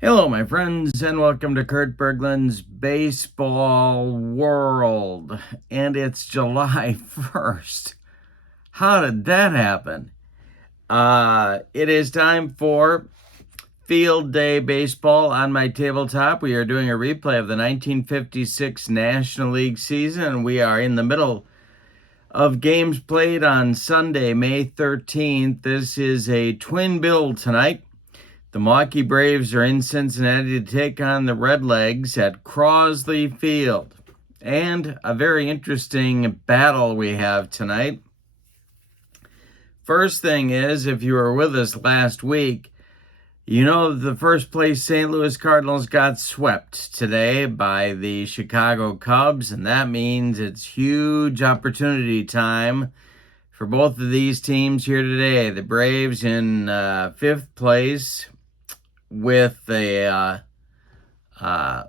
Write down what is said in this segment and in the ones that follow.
Hello, my friends, and welcome to Kurt Berglund's Baseball World. And it's July 1st. How did that happen? It is time for Field Day Baseball on my tabletop. We are doing a replay of the 1956 National League season, and we are in the middle of games played on Sunday, May 13th. This is a twin bill tonight. The Milwaukee Braves are in Cincinnati to take on the Redlegs at Crosley Field. And a very interesting battle we have tonight. First thing is, if you were with us last week, you know the first place St. Louis Cardinals got swept today by the Chicago Cubs, and that means it's huge opportunity time for both of these teams here today. The Braves in fifth place with a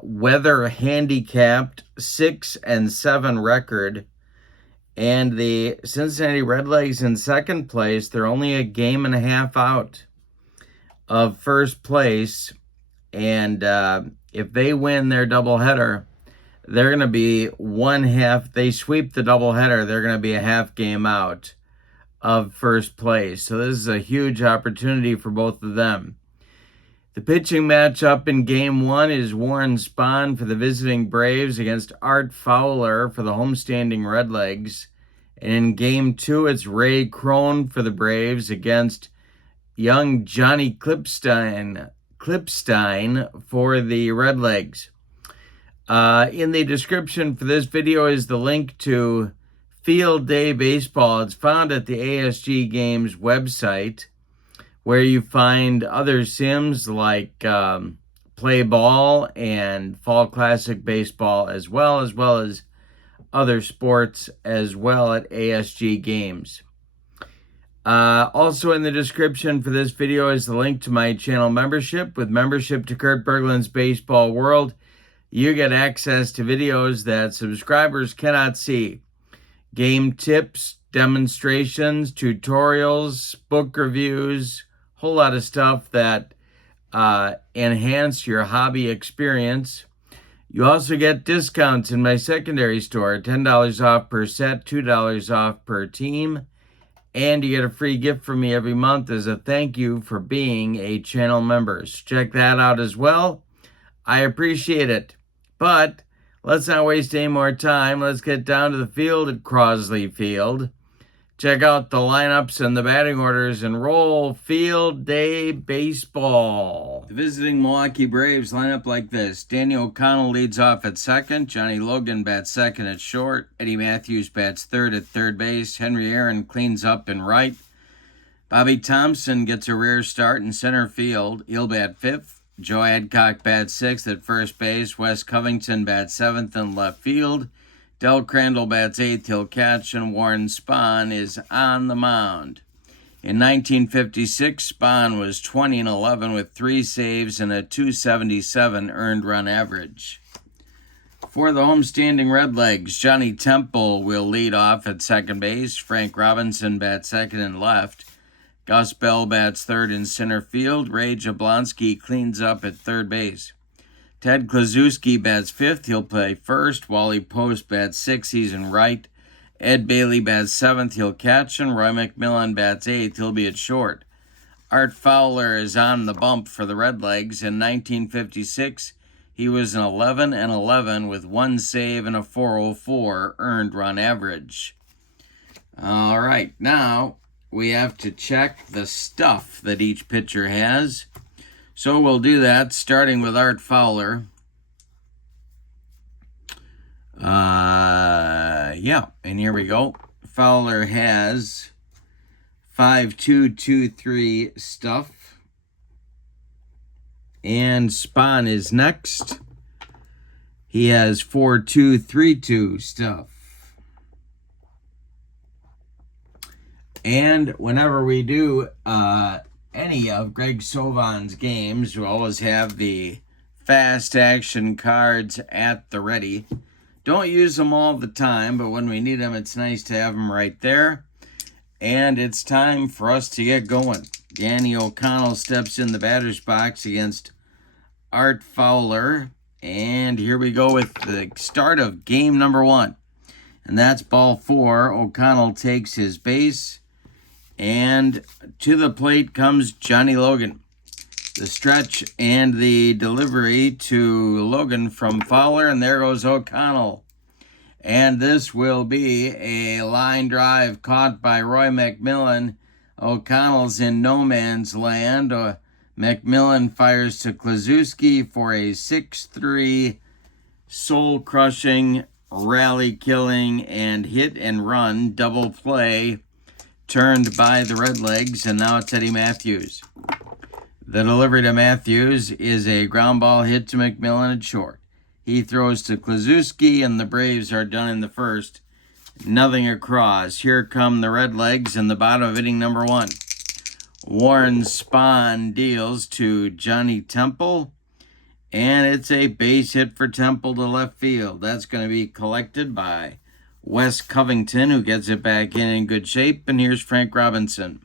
weather handicapped 6-7 record, and the Cincinnati Redlegs in second place. They're only a game and a half out of first place, and if they win their doubleheader, they're going to be one half. They sweep the doubleheader, they're going to be a half game out of first place. So this is a huge opportunity for both of them. The pitching matchup in Game 1 is Warren Spahn for the visiting Braves against Art Fowler for the homestanding Redlegs. And in Game 2, it's Ray Crone for the Braves against young Johnny Clipstein for the Redlegs. In the description for this video is the link to Field Day Baseball. It's found at the ASG Games website, where you find other sims like Play Ball and Fall Classic Baseball, as well as other sports as well at ASG Games. Also in the description for this video is the link to my channel membership. With membership to Kurt Berglund's Baseball World, you get access to videos that subscribers cannot see. Game tips, demonstrations, tutorials, book reviews, whole lot of stuff that enhance your hobby experience. You also get discounts in my secondary store, $10 off per set, $2 off per team, and you get a free gift from me every month as a thank you for being a channel member. So check that out as well. I appreciate it. But let's not waste any more time. Let's get down to the field at Crosley Field. Check out the lineups and the batting orders and roll Field Day Baseball. The visiting Milwaukee Braves line up like this. Danny O'Connell leads off at second. Johnny Logan bats second at short. Eddie Matthews bats third at third base. Henry Aaron cleans up in right. Bobby Thompson gets a rare start in center field. He'll bat fifth. Joe Adcock bats sixth at first base. Wes Covington bats seventh in left field. Del Crandall bats eighth, he'll catch, and Warren Spahn is on the mound. In 1956, Spahn was 20-11 with 3 saves and a .277 earned run average. For the homestanding Redlegs, Johnny Temple will lead off at second base. Frank Robinson bats second and left. Gus Bell bats third in center field. Ray Jablonski cleans up at third base. Ted Kluszewski bats fifth. He'll play first. Wally Post bats sixth. He's in right. Ed Bailey bats seventh. He'll catch. And Roy McMillan bats eighth. He'll be at short. Art Fowler is on the bump for the Redlegs. In 1956, he was an 11-11 with 1 save and a .404 earned run average. All right, now we have to check the stuff that each pitcher has. So we'll do that, starting with Art Fowler. And here we go. Fowler has 5.223 stuff. And Spahn is next. He has 4.232 stuff. And whenever we do any of Greg Sovan's games, we always have the fast action cards at the ready. Don't use them all the time, but when we need them, it's nice to have them right there. And it's time for us to get going. Danny O'Connell steps in the batter's box against Art Fowler. And here we go with the start of game number 1. And that's ball 4. O'Connell takes his base. And to the plate comes Johnny Logan. The stretch and the delivery to Logan from Fowler. And there goes O'Connell. And this will be a line drive caught by Roy McMillan. O'Connell's in no man's land. McMillan fires to Kluszewski for a 6-3 soul-crushing, rally-killing, and hit-and-run double play turned by the Redlegs, and now it's Eddie Matthews. The delivery to Matthews is a ground ball hit to McMillan at short. He throws to Kluszewski, and the Braves are done in the first. Nothing across. Here come the Redlegs in the bottom of inning number 1. Warren Spahn deals to Johnny Temple, and it's a base hit for Temple to left field. That's going to be collected by Wes Covington, who gets it back in good shape, and here's Frank Robinson.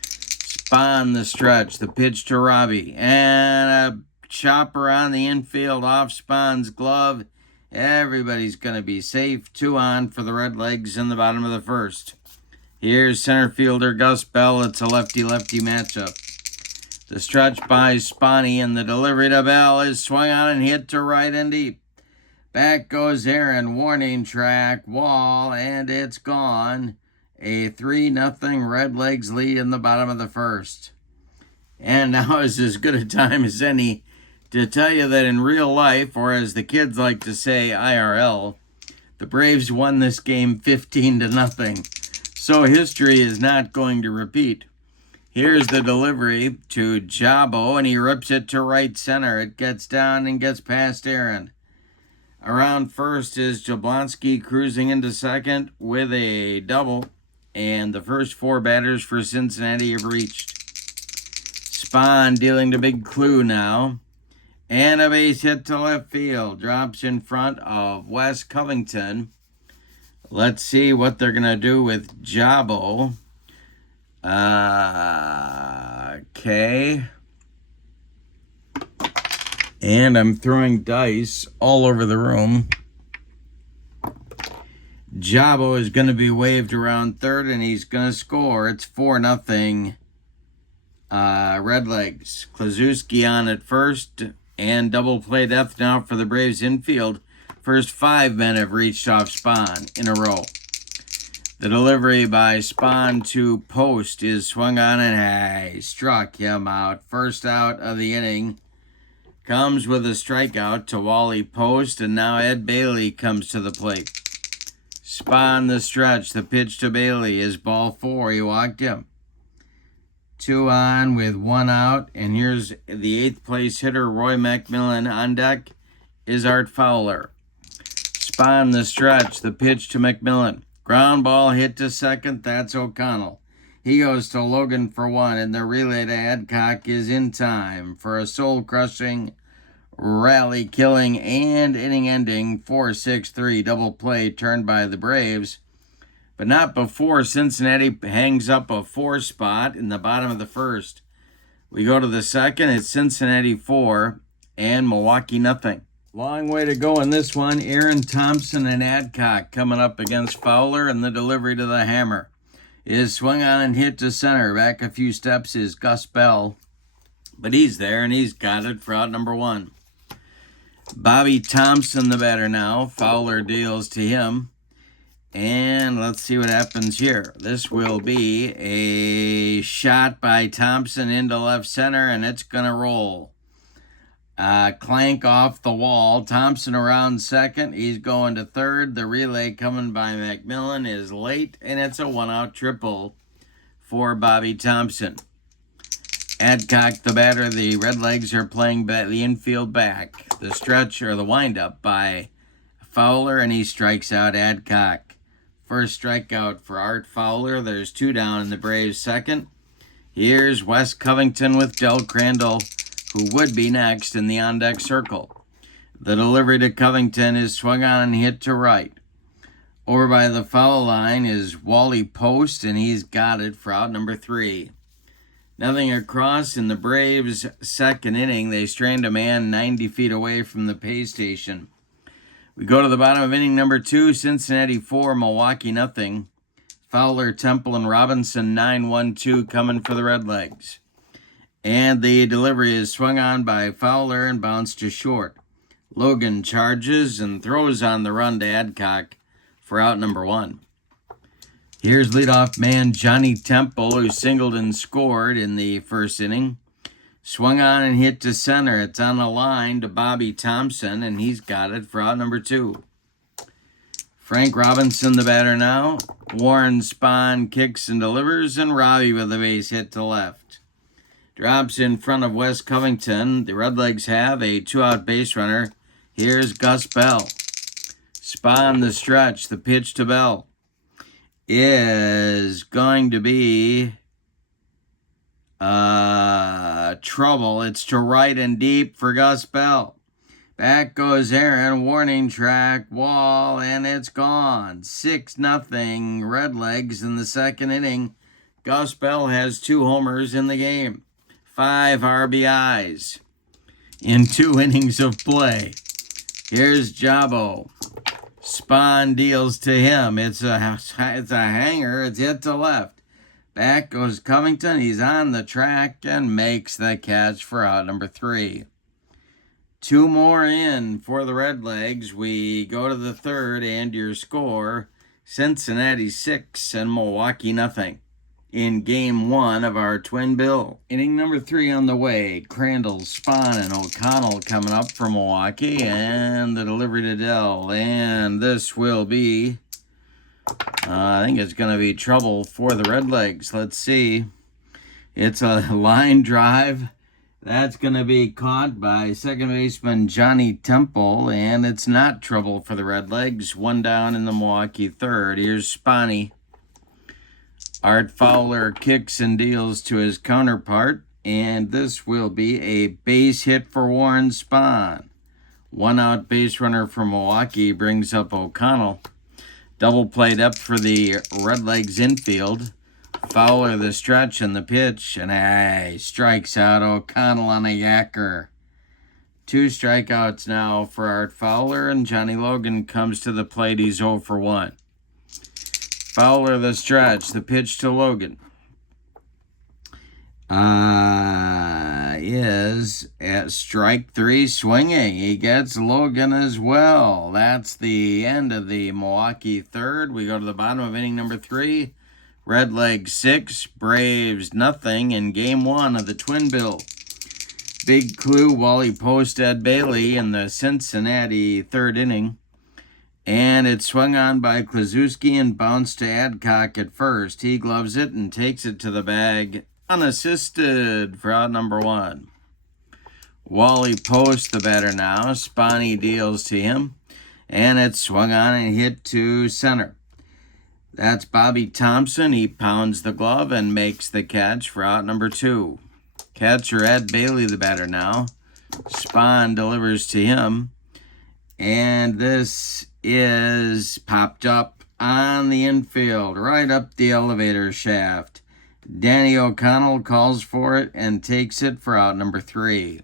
Spahn the stretch, the pitch to Robbie, and a chopper on the infield off Spahn's glove. Everybody's going to be safe. 2 on for the Redlegs in the bottom of the first. Here's center fielder Gus Bell. It's a lefty-lefty matchup. The stretch by Spahny, and the delivery to Bell is swung on and hit to right and deep. Back goes Aaron. Warning track, wall, and it's gone. A 3-0 Redlegs lead in the bottom of the first. And now is as good a time as any to tell you that in real life, or as the kids like to say, IRL, the Braves won this game 15-0. So history is not going to repeat. Here's the delivery to Jabo, and he rips it to right center. It gets down and gets past Aaron. Around first is Jablonski cruising into second with a double, and the first 4 batters for Cincinnati have reached. Spahn dealing to Big Clue now. And a base hit to left field. Drops in front of Wes Covington. Let's see what they're going to do with Jabo. Okay. And I'm throwing dice all over the room. Jabo is going to be waved around third, and he's going to score. It's 4-0 Redlegs. Kluszewski on at first. And double play death now for the Braves infield. First 5 men have reached off Spahn in a row. The delivery by Spahn to Post is swung on, and he struck him out. First out of the inning comes with a strikeout to Wally Post, and now Ed Bailey comes to the plate. Spahn the stretch. The pitch to Bailey is ball 4. He walked him. 2 on with 1 out, and here's the 8th place hitter, Roy McMillan. On deck is Art Fowler. Spahn the stretch, the pitch to McMillan. Ground ball hit to second, that's O'Connell. He goes to Logan for 1, and the relay to Adcock is in time for a soul-crushing, rally-killing, and inning-ending 4-6-3 double play turned by the Braves. But not before Cincinnati hangs up a 4 spot in the bottom of the first. We go to the second. It's Cincinnati 4 and Milwaukee 0. Long way to go in this one. Aaron Thompson and Adcock coming up against Fowler, and the delivery to the hammer is swung on and hit to center. Back a few steps is Gus Bell, but he's there, and he's got it for out number 1. Bobby Thompson, the batter now. Fowler deals to him. And let's see what happens here. This will be a shot by Thompson into left center, and it's going to roll. Clank off the wall. Thompson around second. He's going to third. The relay coming by McMillan is late, and it's a 1-out triple for Bobby Thompson. Adcock, the batter. The Redlegs are playing the infield back. The stretch or the windup by Fowler, and he strikes out Adcock. First strikeout for Art Fowler. There's 2 down in the Braves' second. Here's Wes Covington with Del Crandall, who would be next in the on-deck circle. The delivery to Covington is swung on and hit to right. Over by the foul line is Wally Post, and he's got it for out number 3. Nothing across in the Braves' second inning. They strained a man 90 feet away from the pay station. We go to the bottom of inning number 2. Cincinnati 4, Milwaukee nothing. Fowler, Temple, and Robinson 9-1-2 coming for the Redlegs. And the delivery is swung on by Fowler and bounced to short. Logan charges and throws on the run to Adcock for out number 1. Here's leadoff man Johnny Temple, who singled and scored in the first inning. Swung on and hit to center. It's on the line to Bobby Thompson, and he's got it for out number 2. Frank Robinson, the batter now. Warren Spahn kicks and delivers, and Robbie with a base hit to left. Drops in front of Wes Covington. The Redlegs have a 2-out base runner. Here's Gus Bell. Spahn the stretch. The pitch to Bell is going to be trouble. It's to right and deep for Gus Bell. Back goes Aaron, warning track, wall, and it's gone. 6-0 Redlegs in the second inning. Gus Bell has 2 homers in the game. 5 RBIs in 2 innings of play. Here's Jabo. Spahn deals to him. It's a hanger. It's hit to left. Back goes Covington. He's on the track and makes the catch for out number 3. 2 more in for the Redlegs. We go to the third, and your score, Cincinnati 6 and Milwaukee nothing in game 1 of our twin bill. Inning number 3 on the way. Crandall, Spahn, and O'Connell coming up for Milwaukee, and the delivery to Dell. And this will be, I think it's going to be trouble for the Redlegs. Let's see. It's a line drive. That's going to be caught by second baseman Johnny Temple, and it's not trouble for the Redlegs. 1 down in the Milwaukee third. Here's Spahny. Art Fowler kicks and deals to his counterpart, and this will be a base hit for Warren Spahn. 1-out base runner for Milwaukee brings up O'Connell. Double play up for the Redlegs infield. Fowler the stretch and the pitch, and strikes out O'Connell on a yacker. 2 strikeouts now for Art Fowler, and Johnny Logan comes to the plate. He's 0 for 1. Fowler the stretch, the pitch to Logan is at strike 3 swinging. He gets Logan as well. That's the end of the Milwaukee third. We go to the bottom of inning number 3. Redlegs 6, Braves nothing in game 1 of the twin bill. Big clue, Wally Post, Ed Bailey in the Cincinnati third inning. And it's swung on by Klazuski and bounced to Adcock at first. He gloves it and takes it to the bag unassisted for out number 1. Wally Post, the batter now. Spahny deals to him, and it's swung on and hit to center. That's Bobby Thompson. He pounds the glove and makes the catch for out number 2. Catcher Ed Bailey, the batter now. Spahn delivers to him, and this is popped up on the infield, right up the elevator shaft. Danny O'Connell calls for it and takes it for out number 3.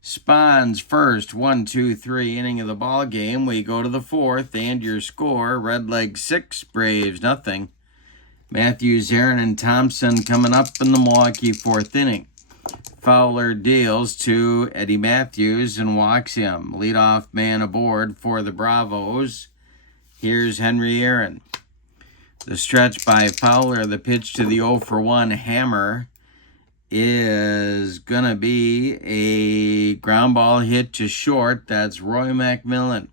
Spahn's first 1-2-3 inning of the ball game. We go to the fourth, and your score: Redlegs 6, Braves nothing. Matthews, Aaron, and Thompson coming up in the Milwaukee fourth inning. Fowler deals to Eddie Matthews and walks him. Leadoff man aboard for the Bravos. Here's Henry Aaron. The stretch by Fowler, the pitch to the 0 for 1 hammer, is going to be a ground ball hit to short. That's Roy McMillan.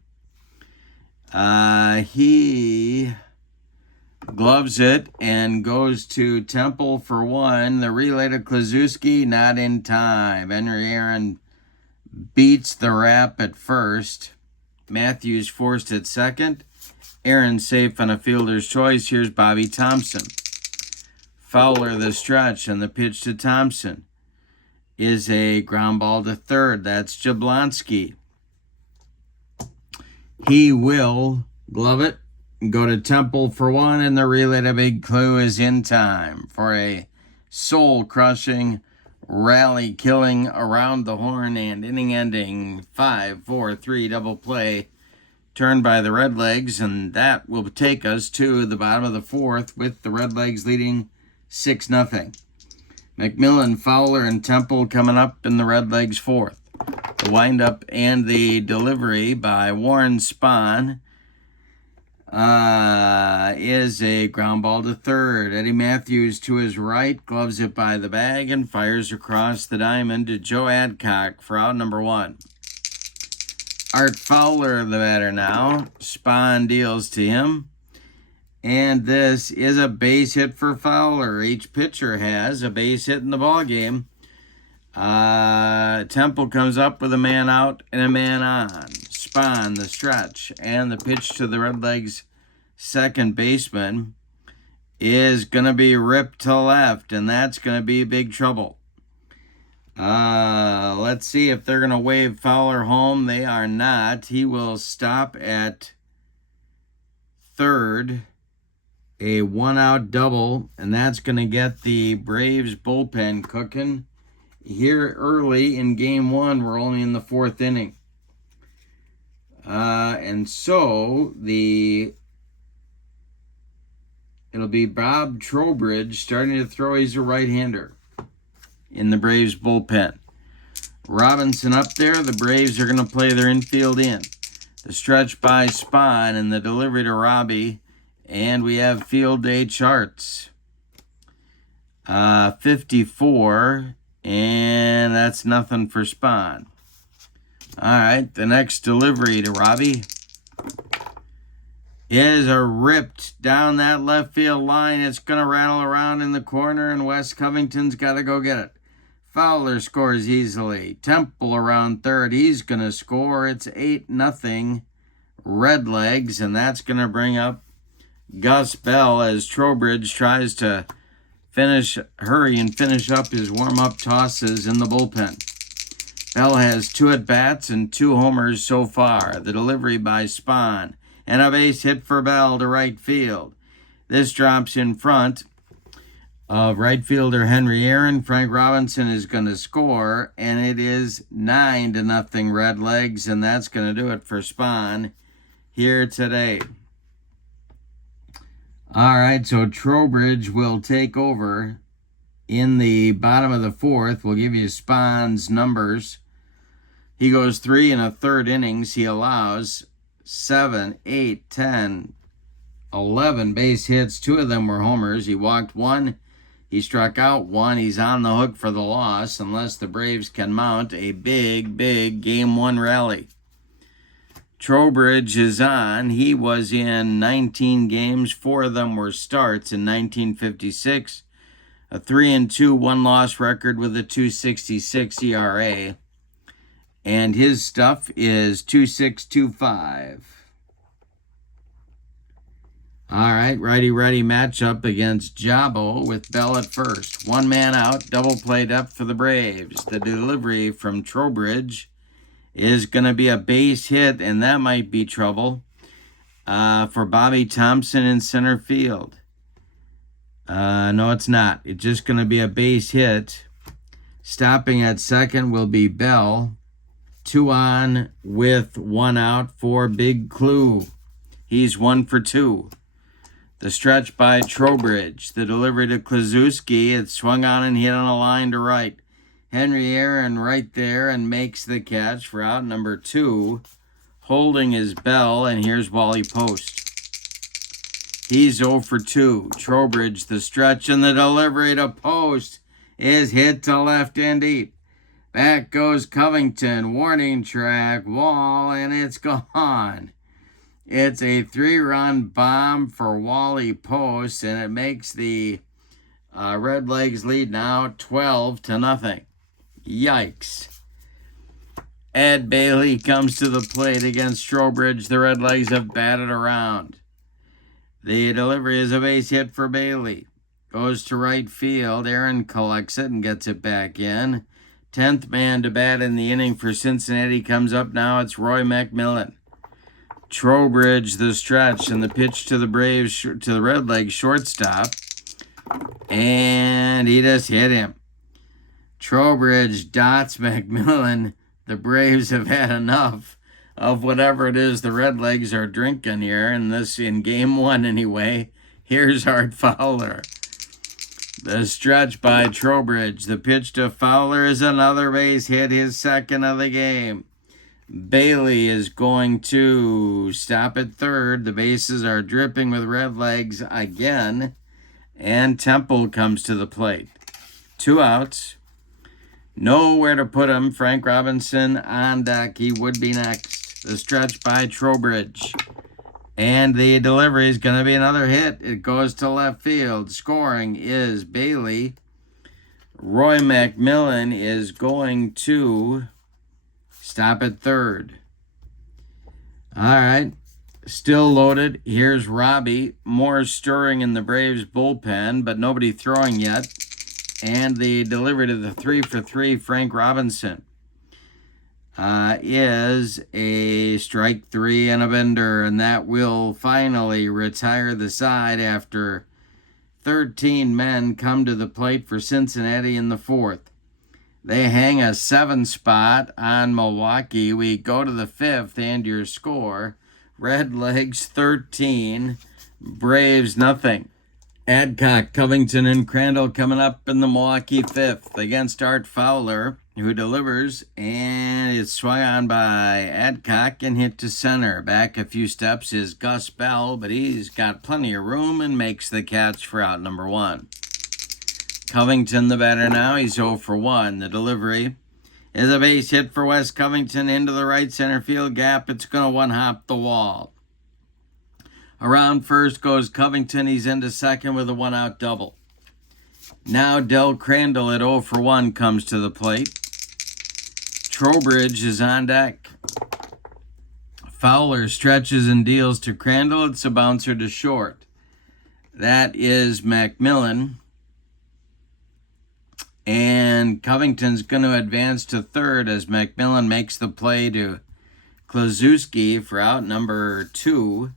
He gloves it and goes to Temple for 1. The relay to Klazuski, not in time. Henry Aaron beats the wrap at first. Matthews forced at second. Aaron safe on a fielder's choice. Here's Bobby Thompson. Fowler the stretch, and the pitch to Thompson is a ground ball to third. That's Jablonski. He will glove it and go to Temple for 1, and the relay to Big Clue is in time for a soul-crushing, rally-killing around the horn and inning-ending 5-4-3 double play turned by the Redlegs, and that will take us to the bottom of the fourth with the Redlegs leading 6-0. McMillan, Fowler, and Temple coming up in the Redlegs fourth. The windup and the delivery by Warren Spahn is a ground ball to third. Eddie Matthews to his right, gloves it by the bag, and fires across the diamond to Joe Adcock for out number 1. Art Fowler, the batter now. Spahn deals to him. And this is a base hit for Fowler. Each pitcher has a base hit in the ball game. Temple comes up with a man out and a man on. Spahn, the stretch, and the pitch to the Redlegs second baseman is going to be ripped to left, and that's going to be big trouble. Let's see if they're going to wave Fowler home. They are not. He will stop at third. A one-out double, and that's going to get the Braves bullpen cooking. Here early in game 1, we're only in the 4th inning. And so it'll be Bob Trowbridge starting to throw. He's a right-hander in the Braves bullpen. Robinson up there. The Braves are going to play their infield in. The stretch by Spahn and the delivery to Robbie. And we have field day charts. 54, and that's nothing for Spahn. All right, the next delivery to Robbie is a ripped down that left field line. It's going to rattle around in the corner, and Wes Covington's got to go get it. Fowler scores easily. Temple around third. He's going to score. It's 8-0 Redlegs, and that's going to bring up Gus Bell as Trowbridge tries to hurry and finish up his warm-up tosses in the bullpen. Bell has 2 at-bats and 2 homers so far. The delivery by Spahn and a base hit for Bell to right field. This drops in front of right fielder Henry Aaron. Frank Robinson is going to score, and it is 9-0 Redlegs, and that's going to do it for Spahn here today. All right, so Trowbridge will take over in the bottom of the 4th. We'll give you Spahn's numbers. He goes 3 1/3 innings. He allows 7, 8, 10, 11 base hits. 2 of them were homers. He walked 1. He struck out 1. He's on the hook for the loss unless the Braves can mount a big Game 1 rally. Trowbridge is on. He was in 19 games. 4 of them were starts in 1956. A 3-2 one-loss record with a 2.66 ERA. And his stuff is 2.625. All right, righty-righty matchup against Jabo with Bell at first. 1 man out, double play depth for the Braves. The delivery from Trowbridge is going to be a base hit, and that might be trouble for Bobby Thompson in center field. No, it's not. It's just going to be a base hit. Stopping at second will be Bell. 2 on with 1 out for Big Clue. He's 1 for 2. The stretch by Trowbridge. The delivery to Klazuski. It's swung on and hit on a line to right. Henry Aaron right there and makes the catch for out number 2. Holding his Bell, and here's Wally Post. He's 0 for 2. Trowbridge, the stretch, and the delivery to Post is hit to left and deep. Back goes Covington, warning track, wall, and it's gone. It's a 3-run bomb for Wally Post, and it makes the Redlegs lead now 12-0. Yikes. Ed Bailey comes to the plate against Trowbridge. The Redlegs have batted around. The delivery is a base hit for Bailey. Goes to right field. Aaron collects it and gets it back in. 10th man to bat in the inning for Cincinnati comes up now. It's Roy McMillan. Trowbridge, the stretch, and the pitch to the Braves, to the Redlegs shortstop. And he just hit him. Trowbridge dots McMillan. The Braves have had enough of whatever it is the Redlegs are drinking here, and this in game one anyway. Here's Art Fowler. The stretch by Trowbridge. The pitch to Fowler is another base hit, his second of the game. Bailey is going to stop at third. The bases are dripping with Redlegs again. And Temple comes to the plate. 2 outs. Nowhere to put him. Frank Robinson on deck. He would be next. The stretch by Trowbridge. And the delivery is going to be another hit. It goes to left field. Scoring is Bailey. Roy McMillan is going to stop at third. All right. Still loaded. Here's Robbie. More stirring in the Braves bullpen, but nobody throwing yet. And the delivery to the 3-for-3 Frank Robinson is a strike 3 and a bender, and that will finally retire the side after 13 men come to the plate for Cincinnati in the fourth. They hang a 7 spot on Milwaukee. We go to the fifth, and your score, Redlegs 13, Braves nothing. Adcock, Covington, and Crandall coming up in the Milwaukee fifth against Art Fowler, who delivers, and it's swung on by Adcock and hit to center. Back a few steps is Gus Bell, but he's got plenty of room and makes the catch for out number 1. Covington the batter now. He's 0 for 1. The delivery is a base hit for Wes Covington into the right center field gap. It's going to one-hop the wall. Around first goes Covington. He's into second with a 1-out double. Now Del Crandall at 0 for 1 comes to the plate. Trowbridge is on deck. Fowler stretches and deals to Crandall. It's a bouncer to short. That is McMillan. And Covington's going to advance to third as McMillan makes the play to Kluszewski for out number 2.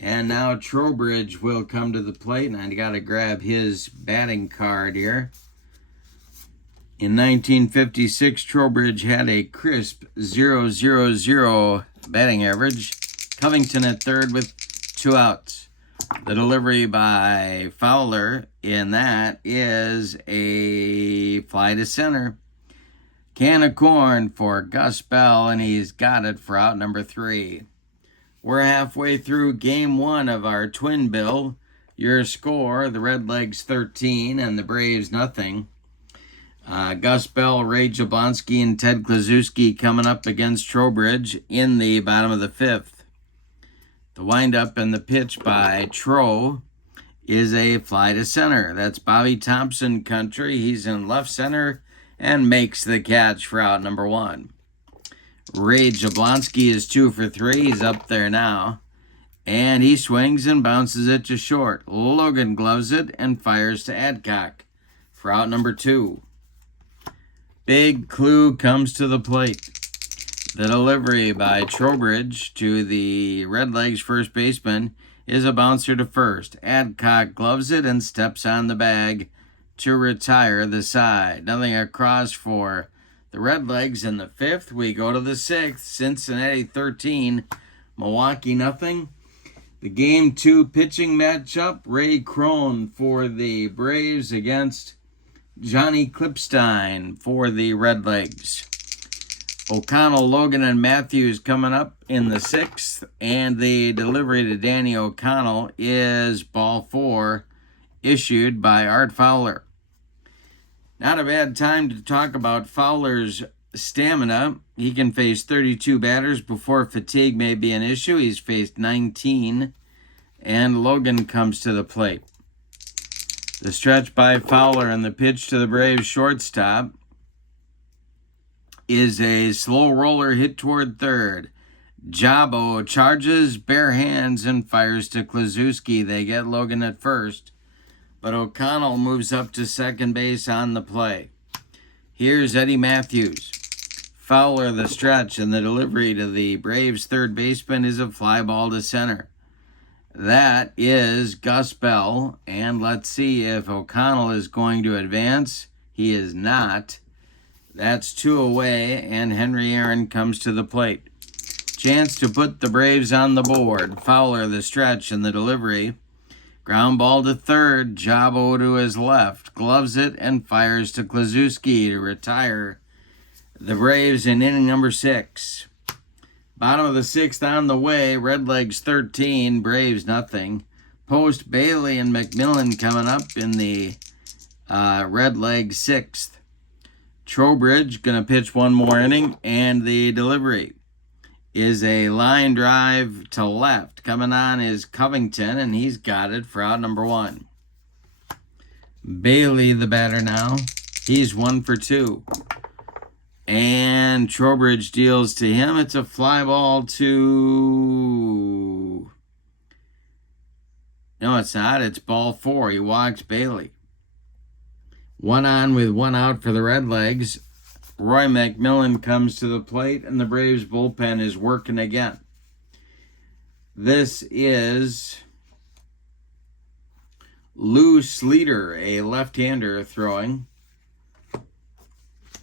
And now Trowbridge will come to the plate, and I got to grab his batting card here. In 1956, Trowbridge had a crisp .000 batting average. Covington at third with 2 outs. The delivery by Fowler in that is a fly to center. Can of corn for Gus Bell, and he's got it for out number 3. We're halfway through game 1 of our twin bill. Your score, the Redlegs 13 and the Braves nothing. Gus Bell, Ray Jablonski, and Ted Kluszewski coming up against Trowbridge in the bottom of the 5th. The windup and the pitch by Tro is a fly to center. That's Bobby Thompson country. He's in left center and makes the catch for out number 1. Ray Jablonski is 2 for 3. He's up there now. And he swings and bounces it to short. Logan gloves it and fires to Adcock for out number 2. Big Clue comes to the plate. The delivery by Trowbridge to the Redlegs first baseman is a bouncer to first. Adcock gloves it and steps on the bag to retire the side. Nothing across for the Redlegs in the 5th. We go to the 6th. Cincinnati 13, Milwaukee nothing. The game 2 pitching matchup. Ray Crone for the Braves against Johnny Klipstein for the Redlegs. O'Connell, Logan, and Matthews coming up in the 6th. And the delivery to Danny O'Connell is ball 4, issued by Art Fowler. Not a bad time to talk about Fowler's stamina. He can face 32 batters before fatigue may be an issue. He's faced 19, and Logan comes to the plate. The stretch by Fowler and the pitch to the Braves shortstop is a slow roller hit toward third. Jabo charges, bare hands, and fires to Kluszewski. They get Logan at first, but O'Connell moves up to second base on the play. Here's Eddie Matthews. Fowler the stretch, and the delivery to the Braves third baseman is a fly ball to center. That is Gus Bell. And let's see if O'Connell is going to advance. He is not. That's 2 away, and Henry Aaron comes to the plate. Chance to put the Braves on the board. Fowler the stretch and the delivery. Ground ball to third. Jabo to his left. Gloves it and fires to Kluszewski to retire the Braves in inning number 6. Bottom of the 6th on the way. Redlegs 13. Braves nothing. Post Bailey and McMillan coming up in the Redlegs 6th. Trowbridge going to pitch one more inning, and the delivery is a line drive to left. Coming on is Covington, and he's got it for out number 1. Bailey, the batter now. He's 1 for 2. And Trowbridge deals to him. It's a fly ball to... No, it's not. It's ball 4. He walks Bailey. 1 on with 1 out for the Redlegs. Roy McMillan comes to the plate, and the Braves bullpen is working again. This is Lou Sleeter, a left-hander throwing.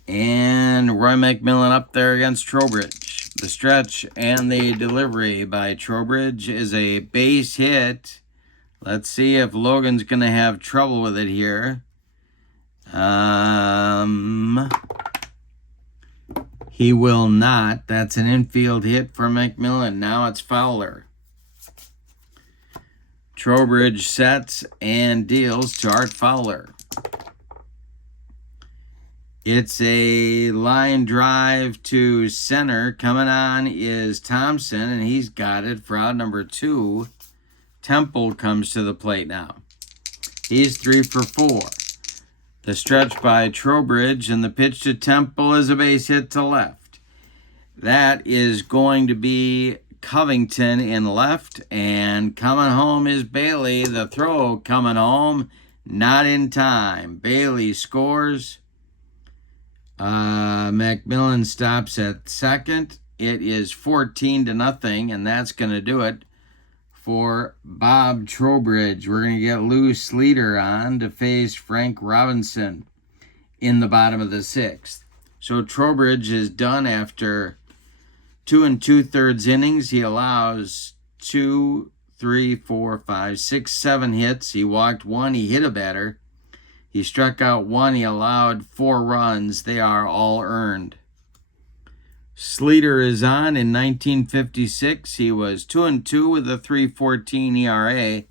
And Roy McMillan up there against Trowbridge. The stretch and the delivery by Trowbridge is a base hit. Let's see if Logan's going to have trouble with it here. He will not. That's an infield hit for McMillan. Now it's Fowler. Trowbridge sets and deals to Art Fowler. It's a line drive to center. Coming on is Thompson, and he's got it for out number 2. Temple comes to the plate now. He's 3 for 4. The stretch by Trowbridge, and the pitch to Temple is a base hit to left. That is going to be Covington in left, and coming home is Bailey. The throw coming home, not in time. Bailey scores. McMillan stops at second. It is 14-0, and that's going to do it for Bob Trowbridge. We're going to get Lou Sleeter on to face Frank Robinson in the bottom of the 6th. So Trowbridge is done after 2 2/3 innings. He allows 2, 3, 4, 5, 6, 7 hits. He walked 1. He hit a batter. He struck out 1. He allowed 4 runs. They are all earned. Sleeter is on. In 1956, he was 2-2 with a 3.14 ERA.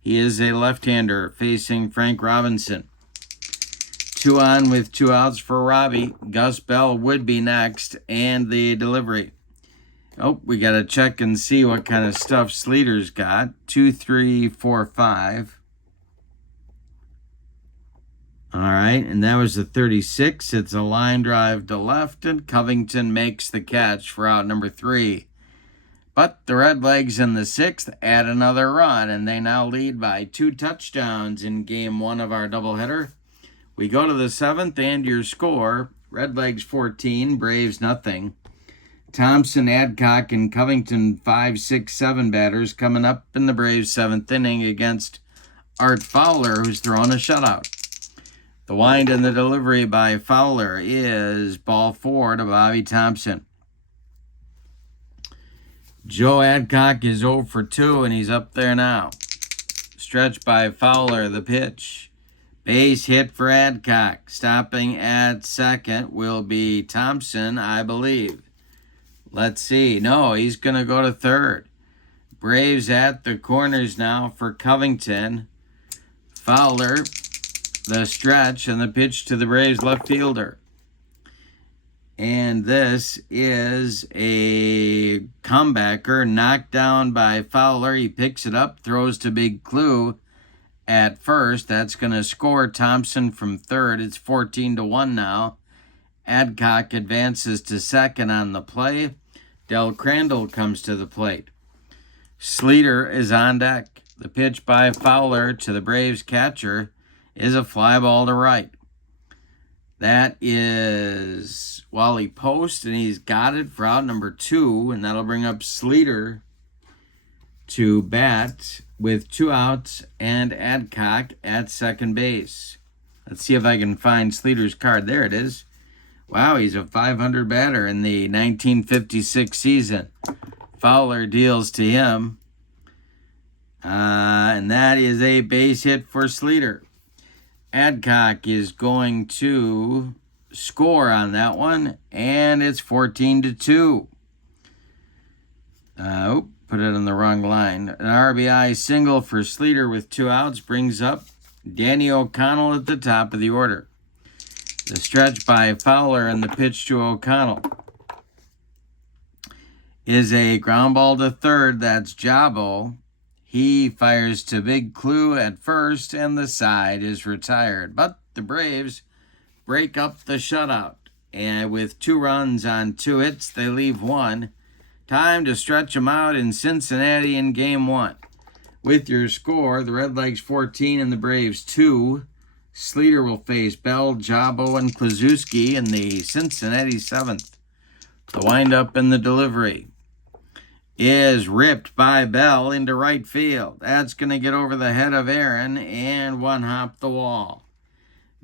He is a left-hander facing Frank Robinson. 2 on with 2 outs for Robbie. Gus Bell would be next, and the delivery. Oh, we got to check and see what kind of stuff Sleeter's got. 2, 3, 4, 5. All right, and that was the 36. It's a line drive to left, and Covington makes the catch for out number 3. But the Redlegs in the 6th add another run, and they now lead by 2 touchdowns in Game 1 of our doubleheader. We go to the 7th, and your score, Redlegs 14, Braves nothing. Thompson, Adcock, and Covington 5, 6, 7 batters coming up in the Braves' 7th inning against Art Fowler, who's throwing a shutout. The wind and the delivery by Fowler is ball 4 to Bobby Thompson. Joe Adcock is 0 for 2, and he's up there now. Stretch by Fowler, the pitch. Base hit for Adcock. Stopping at second will be Thompson, I believe. Let's see. No, he's going to go to third. Braves at the corners now for Covington. Fowler, the stretch, and the pitch to the Braves left fielder. And this is a comebacker knocked down by Fowler. He picks it up, throws to Big Clue at first. That's going to score Thompson from third. It's 14-1 now. Adcock advances to second on the play. Del Crandall comes to the plate. Sleeter is on deck. The pitch by Fowler to the Braves catcher is a fly ball to right. That is Wally Post, and he's got it for out number 2, and that'll bring up Sleeter to bat with 2 outs and Adcock at second base. Let's see if I can find Sleeter's card. There it is. Wow, he's a .500 batter in the 1956 season. Fowler deals to him. And that is a base hit for Sleeter. Adcock is going to score on that one, and it's 14-2. Put it on the wrong line. An RBI single for Sleeter with 2 outs brings up Danny O'Connell at the top of the order. The stretch by Fowler and the pitch to O'Connell is a ground ball to third. That's Jabo. He fires to Big Clue at first, and the side is retired. But the Braves break up the shutout. And with 2 runs on 2 hits, they leave 1. Time to stretch them out in Cincinnati in Game 1. With your score, the Redlegs 14 and the Braves 2. Sleeter will face Bell, Jabo, and Kluszewski in the Cincinnati 7th. The windup and the delivery is ripped by Bell into right field. That's going to get over the head of Aaron and one-hop the wall.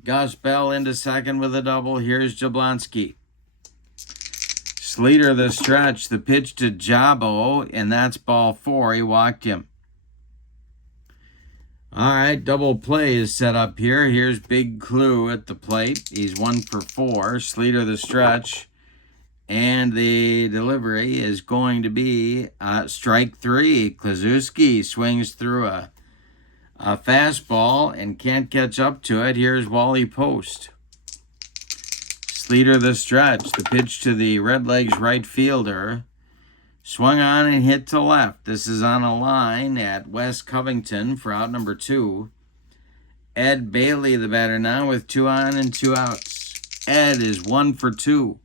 Gus Bell into second with a double. Here's Jablonski. Sleeter the stretch, the pitch to Jabo, and that's ball 4. He walked him. All right, double play is set up here. Here's Big Clue at the plate. He's 1 for 4. Sleeter the stretch. And the delivery is going to be strike 3. Kluszewski swings through a fastball and can't catch up to it. Here's Wally Post. Sleeter the stretch. The pitch to the Redlegs right fielder. Swung on and hit to left. This is on a line at West Covington for out number 2. Ed Bailey, the batter now, with 2 on and 2 outs. Ed is 1 for 2.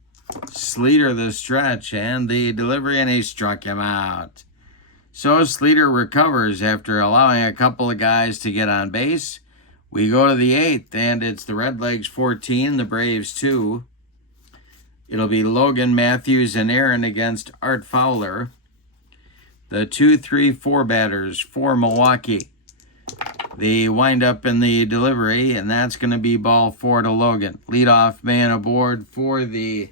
Sleeter the stretch and the delivery, and he struck him out. So Sleeter recovers after allowing a couple of guys to get on base. We go to the 8th, and it's the Redlegs 14, the Braves 2. It'll be Logan, Matthews, and Aaron against Art Fowler. The 2, 3, 4 batters for Milwaukee. The windup and the delivery, and that's going to be ball 4 to Logan. Leadoff man aboard for the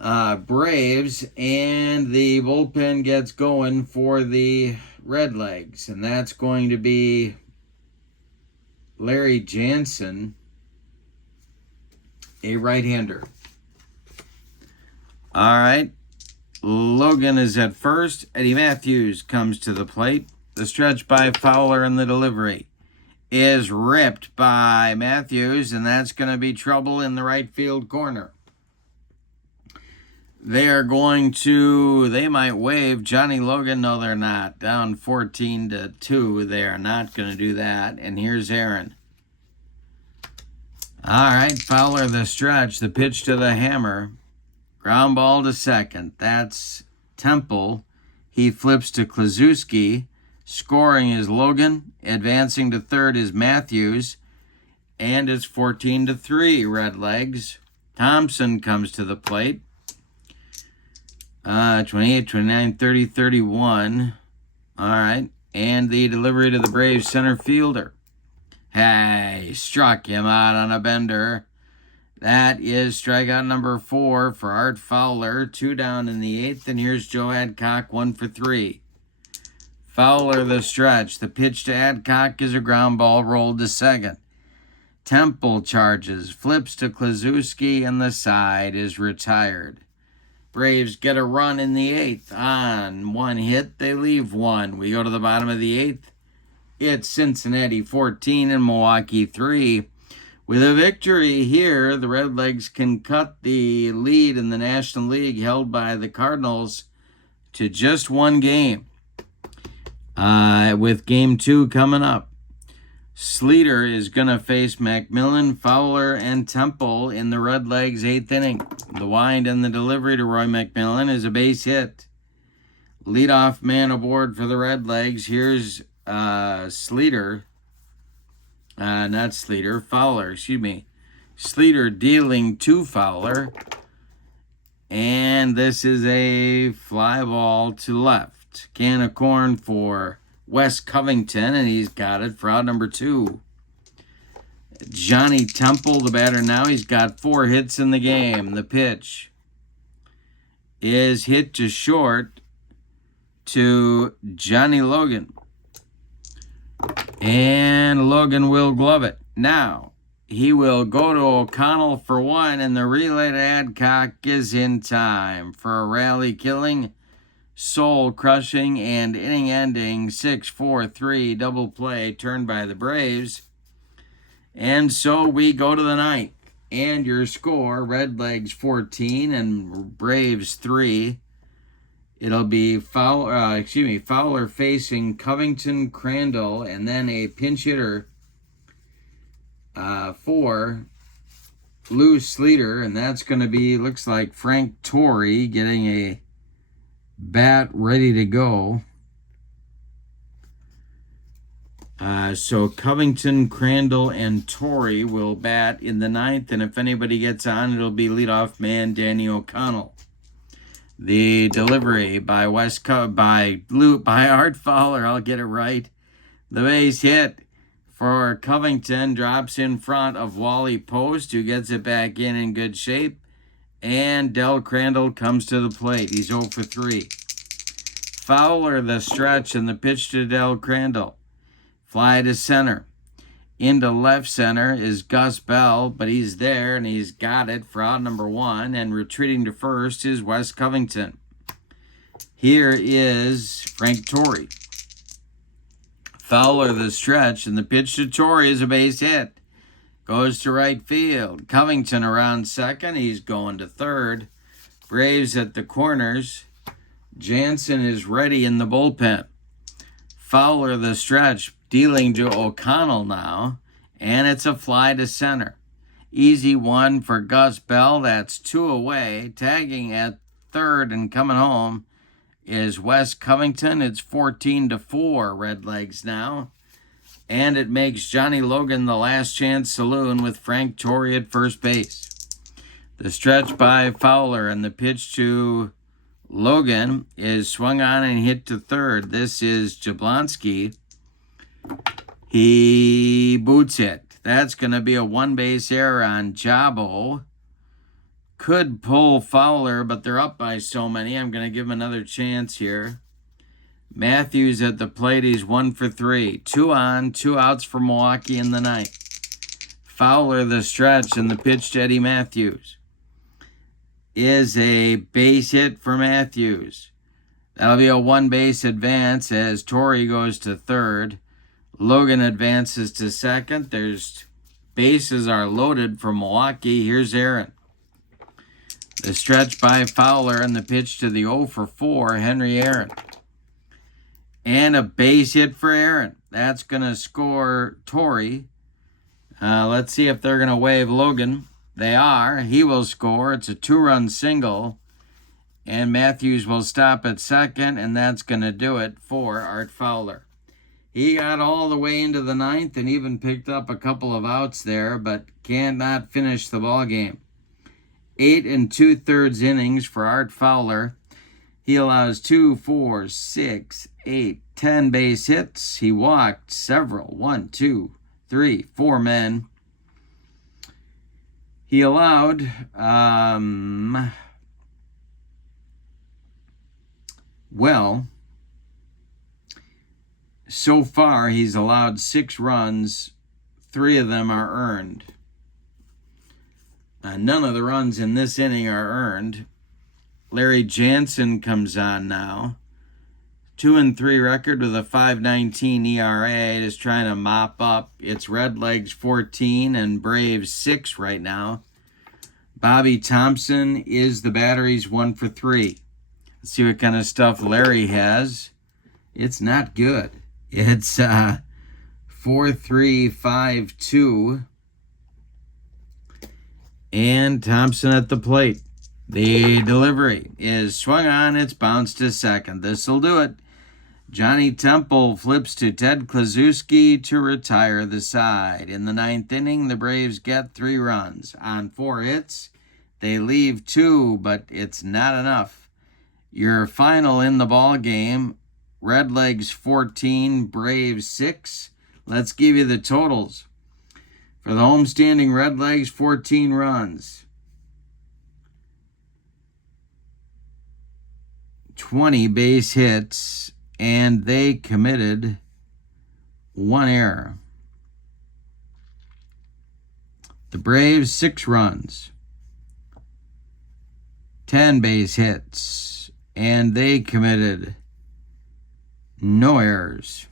Braves, and the bullpen gets going for the Redlegs, and that's going to be Larry Jansen, a right-hander. All right, Logan is at first. Eddie Matthews comes to the plate. The stretch by Fowler and the delivery is ripped by Matthews, and that's going to be trouble in the right field corner. They might waive Johnny Logan. No, they're not. Down 14-2. They are not going to do that. And here's Aaron. All right, Fowler the stretch. The pitch to the hammer. Ground ball to second. That's Temple. He flips to Kluszewski. Scoring is Logan. Advancing to third is Matthews. And it's 14-3, Redlegs. Thompson comes to the plate. 28, 29, 30, 31. All right. And the delivery to the Braves center fielder. Hey, struck him out on a bender. That is strikeout number 4 for Art Fowler. 2 down in the 8th. And here's Joe Adcock, 1 for 3. Fowler the stretch. The pitch to Adcock is a ground ball rolled to second. Temple charges. Flips to Kluszewski, and the side is retired. Braves get a run in the 8th. On 1 hit, they leave 1. We go to the bottom of the 8th. It's Cincinnati 14 and Milwaukee 3. With a victory here, the Redlegs can cut the lead in the National League held by the Cardinals to just 1 game. With Game 2 coming up. Sleeter is going to face McMillan, Fowler, and Temple in the Redlegs 8th inning. The wind and the delivery to Roy McMillan is a base hit. Leadoff man aboard for the Redlegs. Here's Fowler, Sleeter dealing to Fowler. And this is a fly ball to left. hit. Can of corn for Wes Covington, and he's got it for out number 2. Johnny Temple, the batter now, he's got 4 hits in the game. The pitch is hit to short to Johnny Logan. And Logan will glove it. Now, he will go to O'Connell for 1, and the relay to Adcock is in time for a rally-killing, soul-crushing, and inning-ending 6-4-3 double play turned by the Braves. And so we go to the 9th. And your score, Redlegs 14 and Braves 3. It'll be Fowler facing Covington, Crandall, and then a pinch hitter for Lou Sleeter, and that's going to be, looks like Frank Torrey getting a bat ready to go. So Covington, Crandall, and Torrey will bat in the 9th, and if anybody gets on, it'll be leadoff man Danny O'Connell. The delivery by Art Fowler, I'll get it right. The base hit for Covington drops in front of Wally Post, who gets it back in good shape. And Del Crandall comes to the plate. He's 0 for 3. Fowler the stretch and the pitch to Del Crandall. Fly to center. Into left center is Gus Bell, but he's there and he's got it for out number 1. And retreating to first is Wes Covington. Here is Frank Torrey. Fowler the stretch, and the pitch to Torrey is a base hit. Goes to right field. Covington around second. He's going to third. Braves at the corners. Jansen is ready in the bullpen. Fowler the stretch, dealing to O'Connell now, and it's a fly to center. Easy one for Gus Bell. That's 2 away. Tagging at third and coming home is Wes Covington. It's 14-4 Redlegs now. And it makes Johnny Logan the last chance saloon with Frank Torrey at first base. The stretch by Fowler and the pitch to Logan is swung on and hit to third. This is Jablonski. He boots it. That's going to be a 1-base error on Jabo. Could pull Fowler, but they're up by so many. I'm going to give him another chance here. Matthews at the plate. He's 1 for 3. 2 on, 2 outs for Milwaukee in the 9th. Fowler the stretch and the pitch to Eddie Matthews is a base hit for Matthews. That'll be a 1-base advance as Torrey goes to third. Logan advances to second. There's bases are loaded for Milwaukee. Here's Aaron. The stretch by Fowler and the pitch to the 0 for 4, Henry Aaron. And a base hit for Aaron. That's going to score Torrey. Let's see if they're going to wave Logan. They are. He will score. It's a 2-run single. And Matthews will stop at second, and that's going to do it for Art Fowler. He got all the way into the 9th and even picked up a couple of outs there, but cannot finish the ball game. 8 2/3 innings for Art Fowler. He allows 2, 4, 6, 8, 10 base hits. He walked several. 1, 2, 3, 4 men. He allowed so far he's allowed 6 runs. 3 of them are earned. None of the runs in this inning are earned. Larry Jansen comes on now. 2-3 record with a 5.19 ERA. Just trying to mop up. It's Redlegs 14 and Braves 6 right now. Bobby Thompson is the batter. He's 1 for 3. Let's see what kind of stuff Larry has. It's not good. It's 4.352. And Thompson at the plate. The delivery is swung on. It's bounced to second. This'll do it. Johnny Temple flips to Ted Klaczewski to retire the side. In the 9th inning, the Braves get 3 runs. On 4 hits, they leave 2, but it's not enough. Your final in the ball game, Redlegs 14, Braves 6. Let's give you the totals. For the homestanding Redlegs, 14 runs, 20 base hits, and they committed 1 error. The Braves, 6 runs, 10 base hits, and they committed no errors.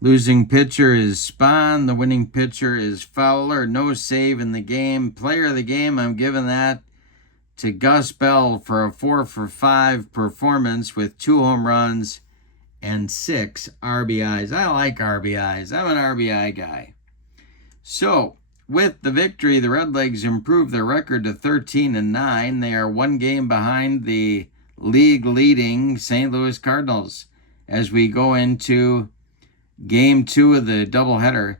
Losing pitcher is Spahn. The winning pitcher is Fowler. No save in the game. Player of the game, I'm giving that to Gus Bell for a 4-for-5 performance with 2 home runs and 6 RBIs. I like RBIs. I'm an RBI guy. So, with the victory, the Redlegs improved their record to 13-9. They are 1 game behind the league-leading St. Louis Cardinals. As we go into Game 2 of the doubleheader,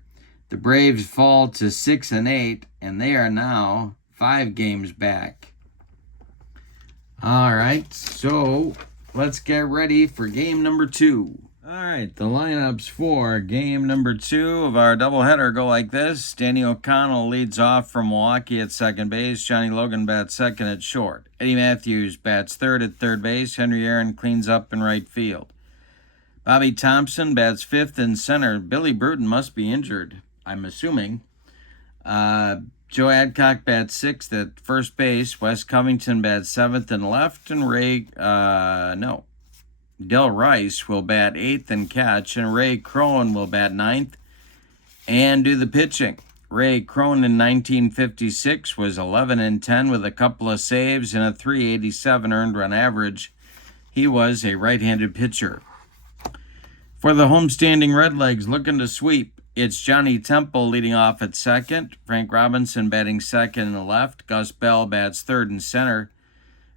the Braves fall to 6-8, and they are now 5 games back. All right, so let's get ready for game number 2. All right, the lineups for game number 2 of our doubleheader go like this. Danny O'Connell leads off from Milwaukee at second base. Johnny Logan bats second at short. Eddie Matthews bats third at third base. Henry Aaron cleans up in right field. Bobby Thompson bats fifth in center. Billy Bruton must be injured, I'm assuming. Joe Adcock bats sixth at first base. Wes Covington bats seventh and left. And Del Rice will bat eighth and catch. And Ray Crone will bat ninth and do the pitching. Ray Crone in 1956 was 11-10 with a couple of saves and a .387 earned run average. He was a right-handed pitcher. For the homestanding Redlegs looking to sweep, it's Johnny Temple leading off at second, Frank Robinson batting second and left, Gus Bell bats third and center,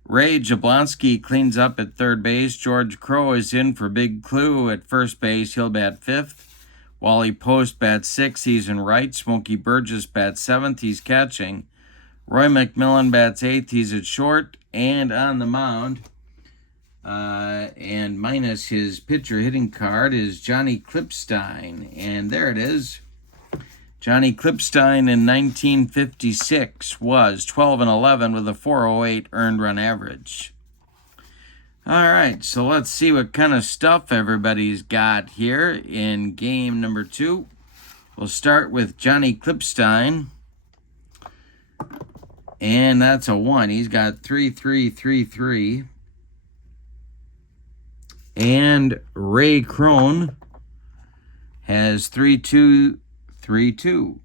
Ray Jablonski cleans up at third base, George Crowe is in for Big Clue at first base, he'll bat fifth, Wally Post bats sixth, he's in right, Smokey Burgess bats seventh, he's catching, Roy McMillan bats eighth, he's at short, and on the mound, and minus his pitcher hitting card is Johnny Klipstein. And there it is. Johnny Klipstein in 1956 was 12-11 with a .408 earned run average. All right, so let's see what kind of stuff everybody's got here in game number 2. We'll start with Johnny Klipstein. And that's a 1. He's got 3-3-3-3. And Ray Crone has 3-2-3-2.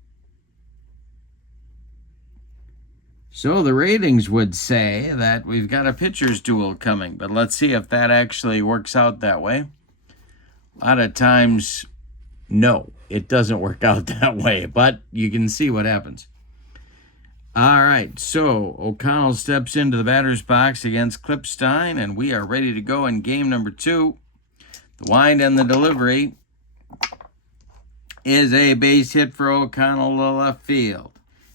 So the ratings would say that we've got a pitcher's duel coming, but let's see if that actually works out that way. A lot of times, no, it doesn't work out that way, but you can see what happens. All right, so O'Connell steps into the batter's box against Klipstein, and we are ready to go in game number 2. The wind and the delivery is a base hit for O'Connell to left field.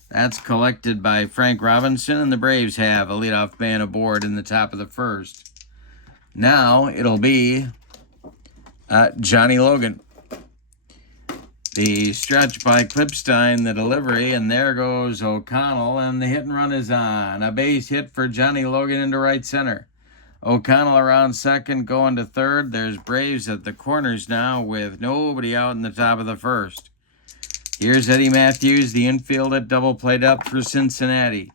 That's collected by Frank Robinson, and the Braves have a leadoff man aboard in the top of the first. Now it'll be Johnny Logan. The stretch by Klipstein, the delivery, and there goes O'Connell, and the hit and run is on. A base hit for Johnny Logan into right center. O'Connell around second, going to third. There's Braves at the corners now with nobody out in the top of the first. Here's Eddie Matthews, the infield at double played up for Cincinnati.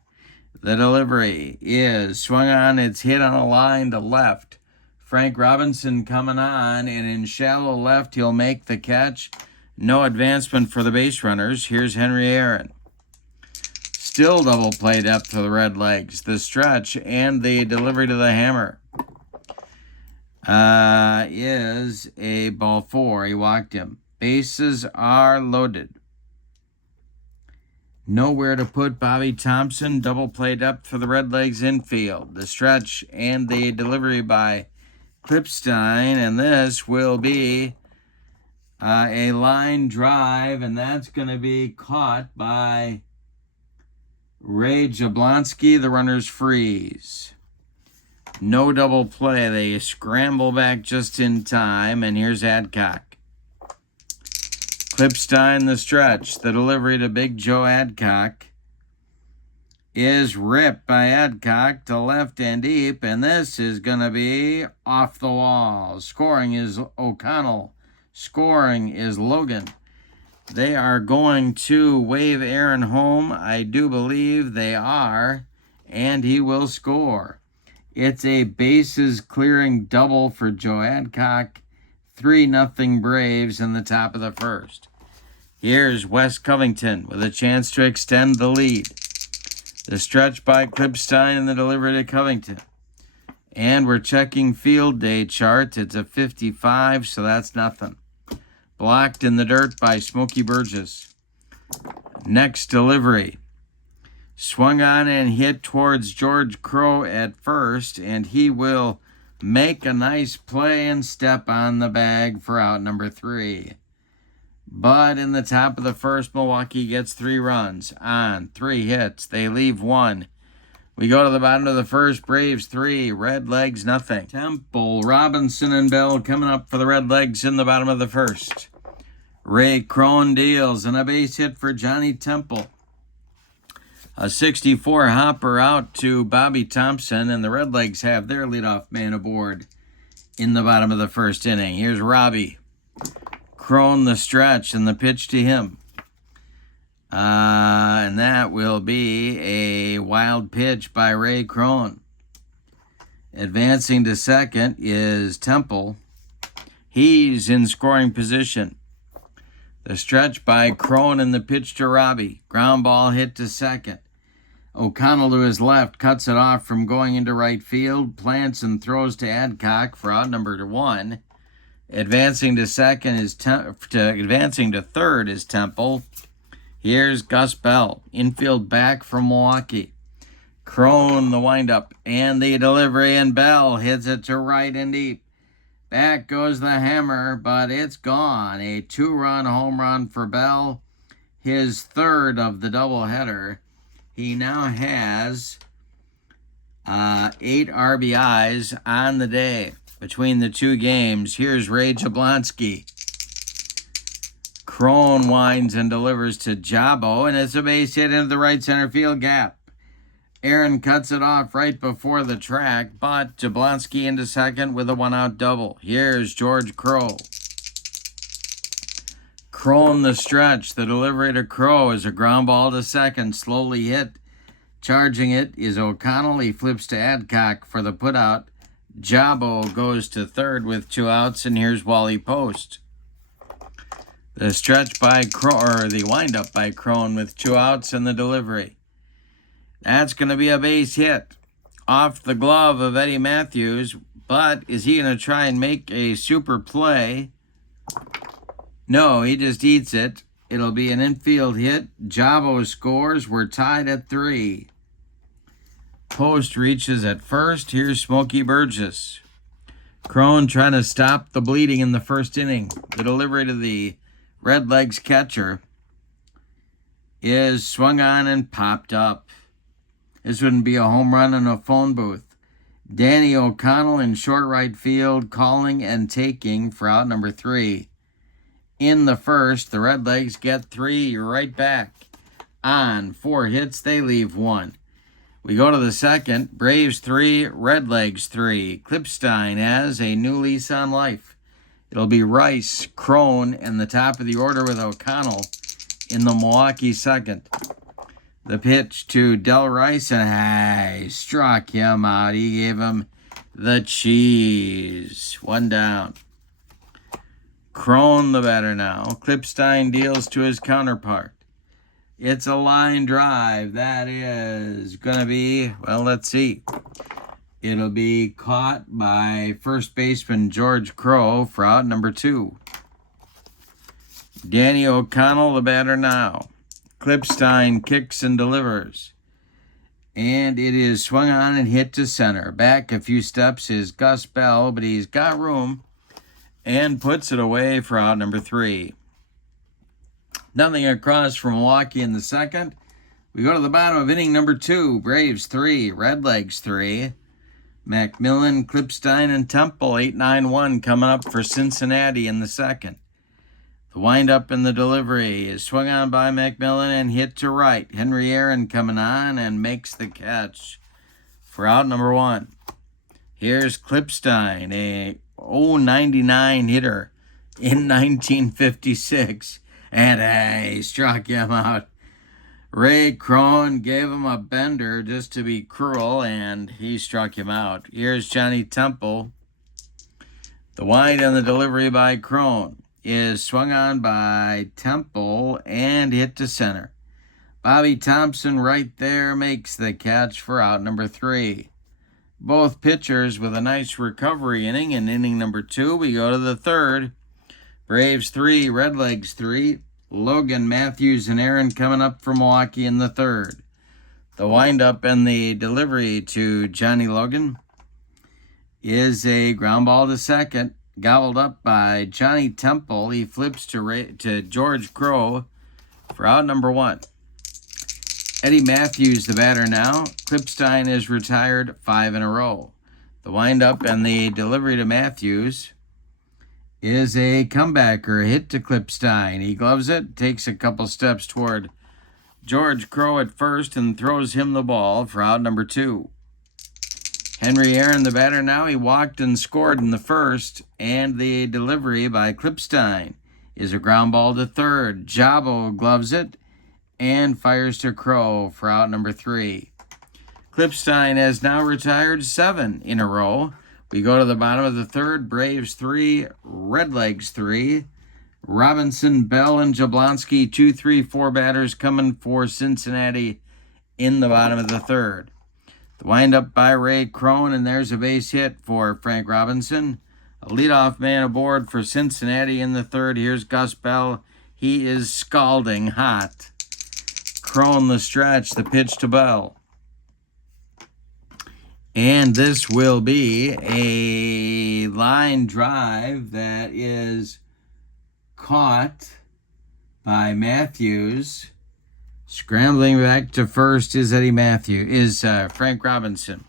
The delivery is swung on, it's hit on a line to left. Frank Robinson coming on, and in shallow left, he'll make the catch. No advancement for the base runners. Here's Henry Aaron. Still double play depth for the Redlegs. The stretch and the delivery to the hammer is a ball 4. He walked him. Bases are loaded. Nowhere to put Bobby Thompson. Double play depth for the Redlegs infield. The stretch and the delivery by Klipstein, and this will be a line drive, and that's going to be caught by Ray Jablonski. The runners freeze. No double play. They scramble back just in time, and here's Adcock. Clipstein the stretch. The delivery to Big Joe Adcock is ripped by Adcock to left and deep, and this is going to be off the wall. Scoring is O'Connell. Scoring is Logan. They are going to wave Aaron home. I do believe they are, and he will score. It's a bases clearing double for Joe Adcock. 3-0 Braves in the top of the first. Here's Wes Covington with a chance to extend the lead. The stretch by Clipstein and the delivery to Covington. And we're checking field day chart. It's a 55, so that's nothing. Blocked in the dirt by Smokey Burgess. Next delivery. Swung on and hit towards George Crow at first, and he will make a nice play and step on the bag for out number 3. But in the top of the first, Milwaukee gets 3 runs on 3 hits. They leave 1. We go to the bottom of the first. Braves 3, Redlegs nothing. Temple, Robinson, and Bell coming up for the Redlegs in the bottom of the first. Ray Crone deals and a base hit for Johnny Temple. A 64 hopper out to Bobby Thompson, and the Redlegs have their leadoff man aboard in the bottom of the first inning. Here's Robbie. Crone the stretch and the pitch to him. And that will be a wild pitch by Ray Crone. Advancing to second is Temple. He's in scoring position. The stretch by Crone and the pitch to Robbie. Ground ball hit to second. O'Connell to his left cuts it off from going into right field. Plants and throws to Adcock for out number 1. Advancing to second is advancing to third is Temple. Here's Gus Bell, infield back from Milwaukee. Crone the windup and the delivery, and Bell hits it to right and deep. Back goes the hammer, but it's gone. A 2-run home run for Bell, his 3rd of the doubleheader. He now has 8 RBIs on the day between the 2 games. Here's Ray Jablonski. Crone winds and delivers to Jabo, and it's a base hit into the right center field gap. Aaron cuts it off right before the track, but Jablonski into second with a 1-out double. Here's George Crow. Crone the stretch. The delivery to Crow is a ground ball to second, slowly hit. Charging it is O'Connell. He flips to Adcock for the putout. Jabo goes to third with 2 outs, and here's Wally Post. The stretch by Crone, or the windup by Crone with 2 outs and the delivery. That's going to be a base hit off the glove of Eddie Matthews, but is he going to try and make a super play? No, he just eats it. It'll be an infield hit. Jabo scores. We're tied at 3. Post reaches at first. Here's Smokey Burgess. Crone trying to stop the bleeding in the first inning. The delivery to the Redlegs catcher is swung on and popped up. This wouldn't be a home run in a phone booth. Danny O'Connell in short right field, calling and taking for out number 3. In the first, the Redlegs get 3 right back. On 4 hits, they leave 1. We go to the second. Braves 3, Redlegs 3. Clipstein has a new lease on life. It'll be Rice, Crone, and the top of the order with O'Connell in the Milwaukee second. The pitch to Del Rice, and he struck him out. He gave him the cheese. 1 down. Crone the batter now. Clipstein deals to his counterpart. It's a line drive. That is going to be, well, let's see. It'll be caught by first baseman George Crow for out number 2. Danny O'Connell, the batter now. Clipstein kicks and delivers. And it is swung on and hit to center. Back a few steps is Gus Bell, but he's got room and puts it away for out number 3. Nothing across from Milwaukee in the second. We go to the bottom of inning number 2. Braves 3, Redlegs 3. McMillan, Klipstein, and Temple, 8-9-1 coming up for Cincinnati in the second. The windup in the delivery is swung on by McMillan and hit to right. Henry Aaron coming on and makes the catch for out number 1. Here's Klipstein, a 0.99 hitter in 1956, and he struck him out. Ray Crone gave him a bender just to be cruel, and he struck him out. Here's Johnny Temple. The wind on the delivery by Crone is swung on by Temple and hit to center. Bobby Thompson right there makes the catch for out number 3. Both pitchers with a nice recovery inning. In inning number 2, we go to the third. Braves 3, Redlegs 3. Logan, Matthews, and Aaron coming up for Milwaukee in the third. The windup and the delivery to Johnny Logan is a ground ball to second, gobbled up by Johnny Temple. He flips to George Crowe for out number 1. Eddie Matthews, the batter now. Klipstein is retired 5 in a row. The windup and the delivery to Matthews is a comebacker, a hit to Klipstein. He gloves it, takes a couple steps toward George Crowe at first and throws him the ball for out number 2. Henry Aaron, the batter now. He walked and scored in the first, and the delivery by Klipstein is a ground ball to third. Jabo gloves it and fires to Crowe for out number 3. Klipstein has now retired 7 in a row. We go to the bottom of the third. Braves 3, Redlegs 3. Robinson, Bell, and Jablonski, 2, 3, 4 batters coming for Cincinnati in the bottom of the third. The windup by Ray Crone, and there's a base hit for Frank Robinson. A leadoff man aboard for Cincinnati in the third. Here's Gus Bell. He is scalding hot. Crone the stretch, the pitch to Bell. And this will be a line drive that is caught by Matthews. Scrambling back to first is Frank Robinson.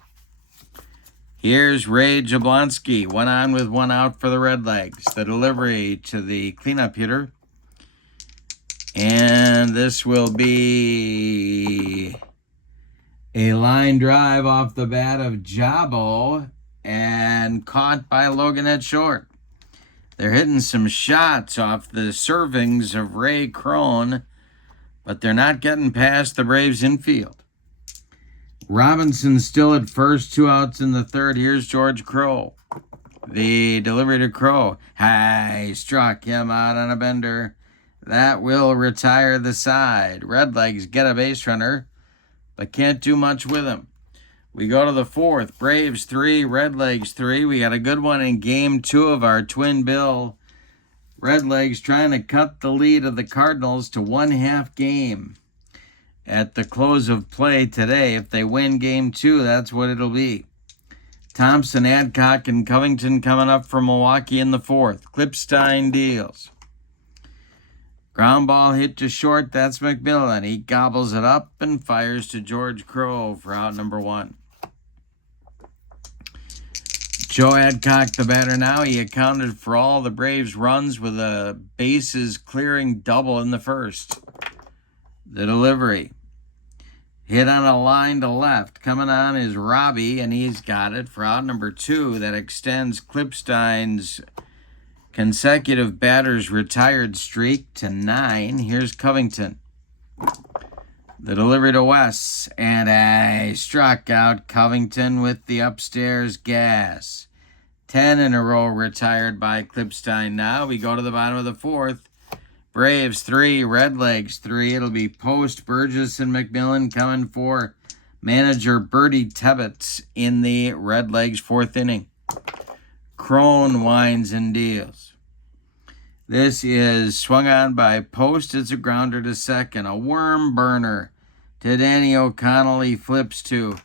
Here's Ray Jablonski. 1 on with 1 out for the Redlegs. The delivery to the cleanup hitter. And this will be a line drive off the bat of Jabo and caught by Logan at short. They're hitting some shots off the servings of Ray Crone, but they're not getting past the Braves infield. Robinson still at first, 2 outs in the third. Here's George Crowe. The delivery to Crowe. He struck him out on a bender. That will retire the side. Redlegs get a base runner, but can't do much with him. We go to the fourth. Braves 3, Redlegs 3. We got a good one in game 2 of our twin bill. Redlegs trying to cut the lead of the Cardinals to 1/2 game at the close of play today. If they win game 2, that's what it'll be. Thompson, Adcock, and Covington coming up for Milwaukee in the fourth. Klipstein deals. Ground ball hit to short. That's McMillan. He gobbles it up and fires to George Crowe for out number 1. Joe Adcock, the batter now. He accounted for all the Braves' runs with a bases clearing double in the first. The delivery. Hit on a line to left. Coming on is Robbie, and he's got it for out number 2. That extends Klipstein's consecutive batters retired streak to 9. Here's Covington. The delivery to West, and I struck out Covington with the upstairs gas. 10 in a row retired by Klipstein now. We go to the bottom of the fourth. Braves 3, Redlegs 3. It'll be Post, Burgess, and McMillan coming for manager Bertie Tebbetts in the Redlegs 4th inning. Crone winds and deals. This is swung on by Post. It's a grounder to second. A worm burner to Danny O'Connell. He flips to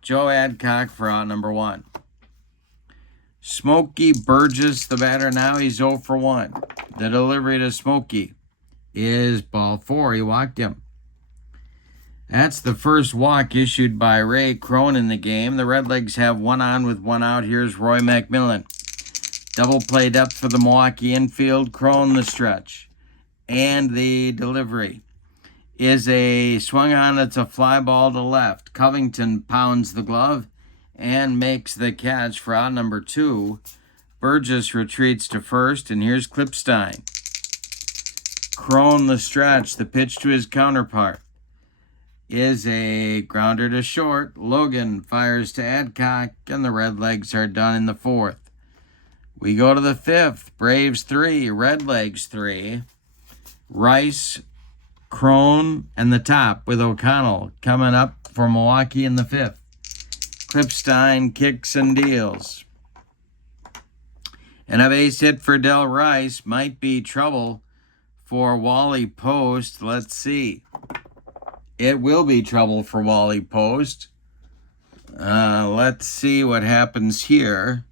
Joe Adcock for out number 1. Smokey Burgess, the batter now. He's 0 for 1. The delivery to Smokey is ball 4. He walked him. That's the first walk issued by Ray Crone in the game. The Redlegs have one on with one out. Here's Roy McMillan. Double play depth for the Milwaukee infield. Crone the stretch. And the delivery is a swung on. It's a fly ball to left. Covington pounds the glove and makes the catch for out number 2. Burgess retreats to first, and here's Klipstein. Crone the stretch. The pitch to his counterpart is a grounder to short. Logan fires to Adcock, and the Redlegs are done in the 4th. We go to the 5th. Braves 3, Redlegs 3. Rice, Crone, and the top with O'Connell coming up for Milwaukee in the 5th. Klipstein kicks and deals. And a base hit for Del Rice. Might be trouble for Wally Post. Let's see. It will be trouble for Wally Post. Let's see what happens here.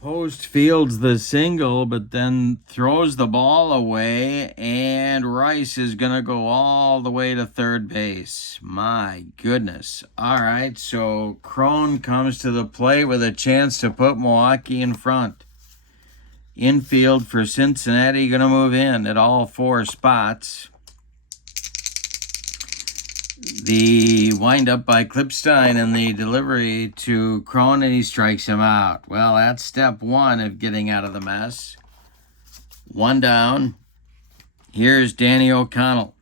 Post fields the single, but then throws the ball away, and Rice is going to go all the way to third base. My goodness. All right, so Crone comes to the plate with a chance to put Milwaukee in front. Infield for Cincinnati going to move in at all 4 spots. The windup by Klipstein and the delivery to Crone, and he strikes him out. Well, that's step 1 of getting out of the mess. 1 down. Here's Danny O'Connell.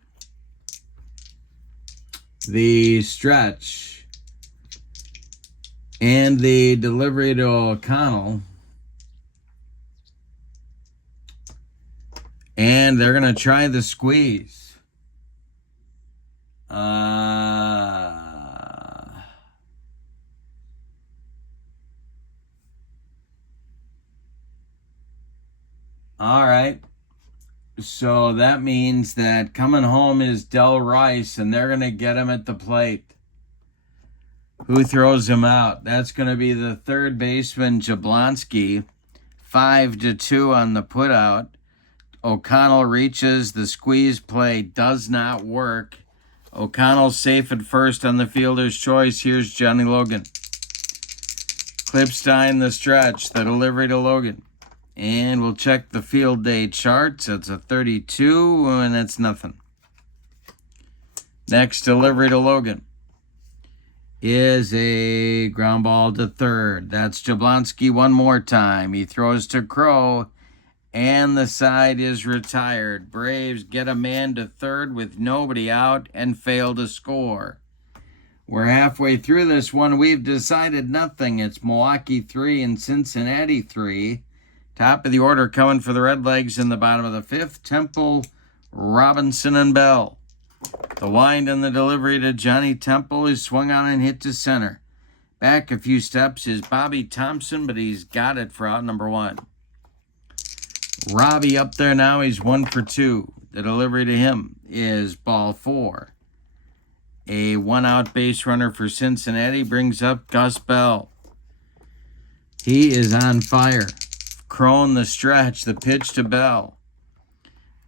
The stretch and the delivery to O'Connell. And they're going to try the squeeze. All right. So that means that coming home is Del Rice, and they're going to get him at the plate. Who throws him out? That's going to be the third baseman, Jablonski. 5-2 on the putout. O'Connell reaches. The squeeze play does not work. O'Connell's safe at first on the fielder's choice. Here's Johnny Logan. Klipstein the stretch. The delivery to Logan. And we'll check the field day charts. It's a 32, and that's nothing. Next delivery to Logan is a ground ball to third. That's Jablonski one more time. He throws to Crow, and the side is retired. Braves get a man to third with nobody out and fail to score. We're halfway through this one. We've decided nothing. It's Milwaukee 3 and Cincinnati 3. Top of the order coming for the Redlegs in the bottom of the 5th. Temple, Robinson, and Bell. The wind and the delivery to Johnny Temple is swung on and hit to center. Back a few steps is Bobby Thompson, but he's got it for out number 1. Robbie up there now. He's 1 for 2. The delivery to him is ball 4. A 1-out base runner for Cincinnati brings up Gus Bell. He is on fire. Crone the stretch. The pitch to Bell.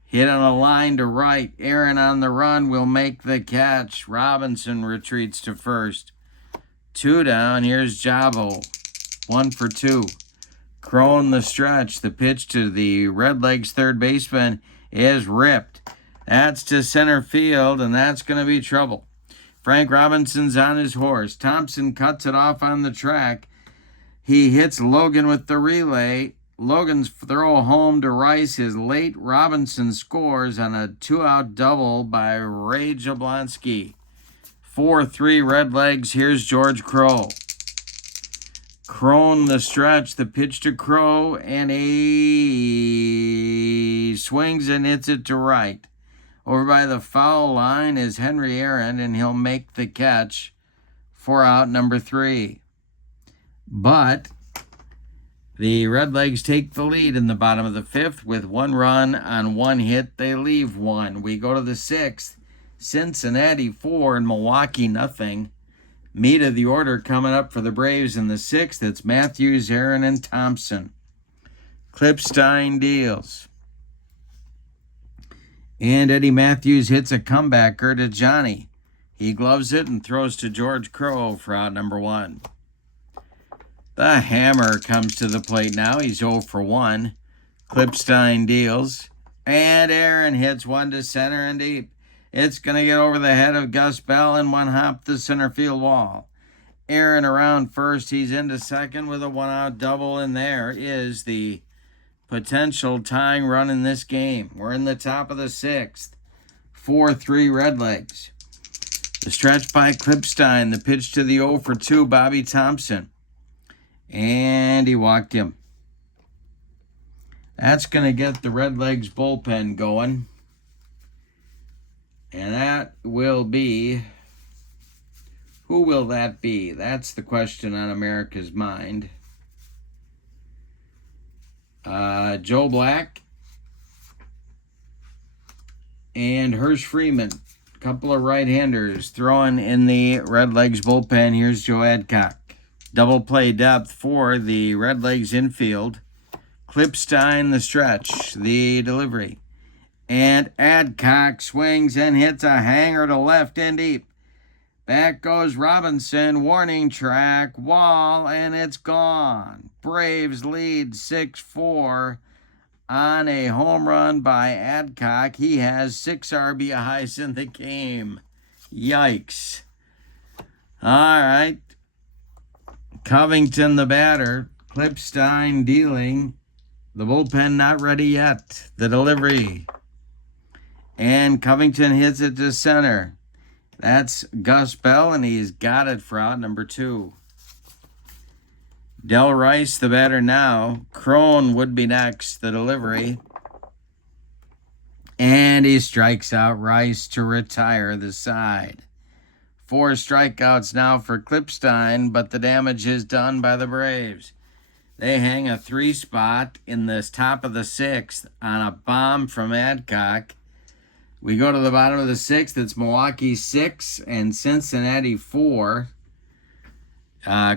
Hit on a line to right. Aaron on the run will make the catch. Robinson retreats to first. 2 down. Here's Jabo. 1 for 2. Crone the stretch. The pitch to the Redlegs third baseman is ripped. That's to center field, and that's going to be trouble. Frank Robinson's on his horse. Thompson cuts it off on the track. He hits Logan with the relay. Logan's throw home to Rice is late. Robinson scores on a 2-out double by Ray Jablonski. 4-3 Redlegs. Here's George Crow. Crone the stretch. The pitch to Crow, and he swings and hits it to right. Over by the foul line is Henry Aaron, and he'll make the catch for out number 3. But The Redlegs take the lead in the bottom of the fifth with 1 run on 1 hit. They leave 1. We go to the sixth. Cincinnati 4 and Milwaukee nothing. Meat of the order coming up for the Braves in the sixth. It's Matthews, Aaron, and Thompson. Clipstein deals. And Eddie Matthews hits a comebacker to Johnny. He gloves it and throws to George Crowe for out number 1. The hammer comes to the plate now. He's 0 for 1. Clipstein deals. And Aaron hits one to center and deep. It's going to get over the head of Gus Bell and 1 hop the center field wall. Aaron around first. He's into second with a 1-out double. And there is the potential tying run in this game. We're in the top of the sixth. 4-3 Redlegs. The stretch by Clipstein. The pitch to the 0 for 2, Bobby Thompson. And he walked him. That's going to get the Redlegs bullpen going. And that will be... Who will that be? That's the question on America's mind. Joe Black and Hirsch Freeman. A couple of right-handers throwing in the Redlegs bullpen. Here's Joe Adcock. Double play depth for the Redlegs infield. Clipstein the stretch, the delivery. And Adcock swings and hits a hanger to left and deep. Back goes Robinson, warning track, wall, and it's gone. Braves lead 6-4 on a home run by Adcock. He has 6 RBIs in the game. Yikes. All right. Covington the batter. Clipstein dealing. The bullpen not ready yet. The delivery. And Covington hits it to center. That's Gus Bell, and he's got it for out number 2. Del Rice, the batter now. Crone would be next, the delivery. And he strikes out Rice to retire the side. 4 strikeouts now for Clipstein, but the damage is done by the Braves. They hang a 3 spot in the top of the 6th on a bomb from Adcock. We go to the bottom of the 6th. It's Milwaukee 6 and Cincinnati 4.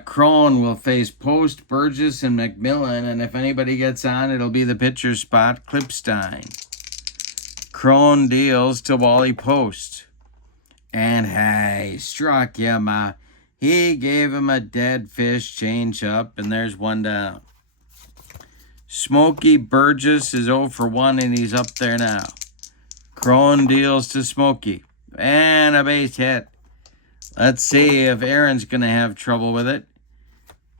Crone will face Post, Burgess, and McMillan. And if anybody gets on, it'll be the pitcher spot, Clipstein. Crone deals to Wally Post. And hey, struck him out. He gave him a dead fish changeup, and there's 1 down. Smokey Burgess is 0 for 1, and he's up there now. Crone deals to Smokey. And a base hit. Let's see if Aaron's going to have trouble with it.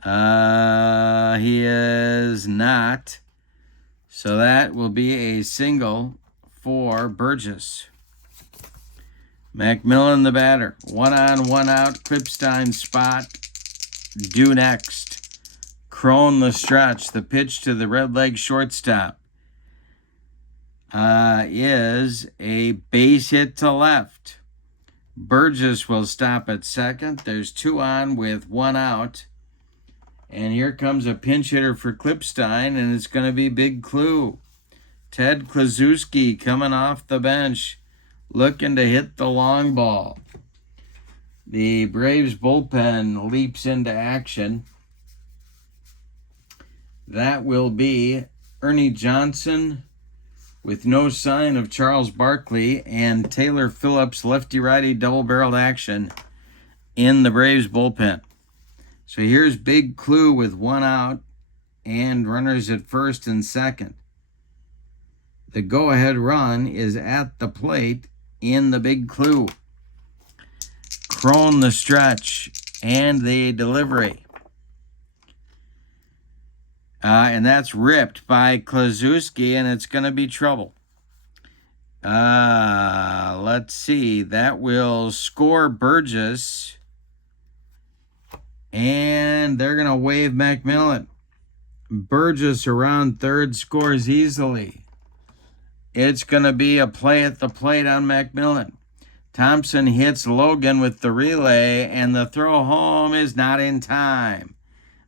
He is not. So that will be a single for Burgess. McMillan the batter. 1 on, 1 out. Clipstein spot. Due next. Crone the stretch. The pitch to the Redlegs shortstop is a base hit to left. Burgess will stop at second. There's 2 on with 1 out. And here comes a pinch hitter for Clipstein, and it's going to be Big Clue. Ted Kluszewski coming off the bench, looking to hit the long ball. The Braves bullpen leaps into action. That will be Ernie Johnson with no sign of Charles Barkley and Taylor Phillips lefty-righty double-barreled action in the Braves bullpen. So here's Big Clue with 1 out and runners at first and second. The go-ahead run is at the plate in the Big Clue. Crone the stretch and the delivery. And that's ripped by Kluszewski, and it's going to be trouble. Let's see. That will score Burgess. And they're going to wave McMillan. Burgess around third scores easily. It's going to be a play at the plate on McMillan. Thompson hits Logan with the relay, and the throw home is not in time.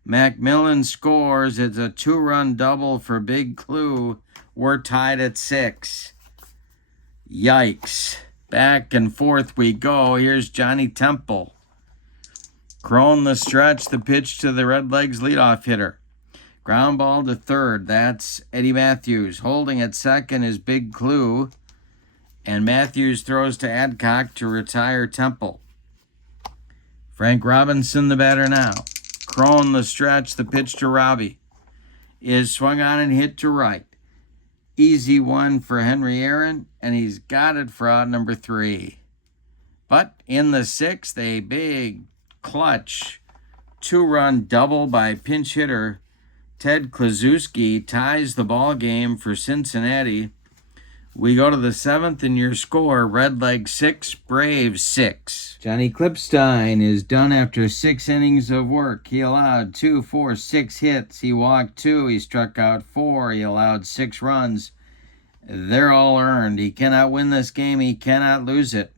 McMillan scores. It's a 2-run double for Big Clue. We're tied at 6. Yikes. Back and forth we go. Here's Johnny Temple. Crone the stretch, the pitch to the Redlegs leadoff hitter. Ground ball to third. That's Eddie Matthews. Holding at second is Big Clue. And Matthews throws to Adcock to retire Temple. Frank Robinson, the batter now. Crone the stretch, the pitch to Robbie. Is swung on and hit to right. Easy one for Henry Aaron, and he's got it for out number 3. But in the 6th, a big clutch 2-run double by pinch hitter Ted Kluszewski ties the ball game for Cincinnati. We go to the 7th, and your score, Redlegs 6, Braves 6. Johnny Clipstein is done after 6 innings of work. He allowed 2, 4, 6 hits. He walked 2. He struck out 4. He allowed 6 runs. They're all earned. He cannot win this game. He cannot lose it.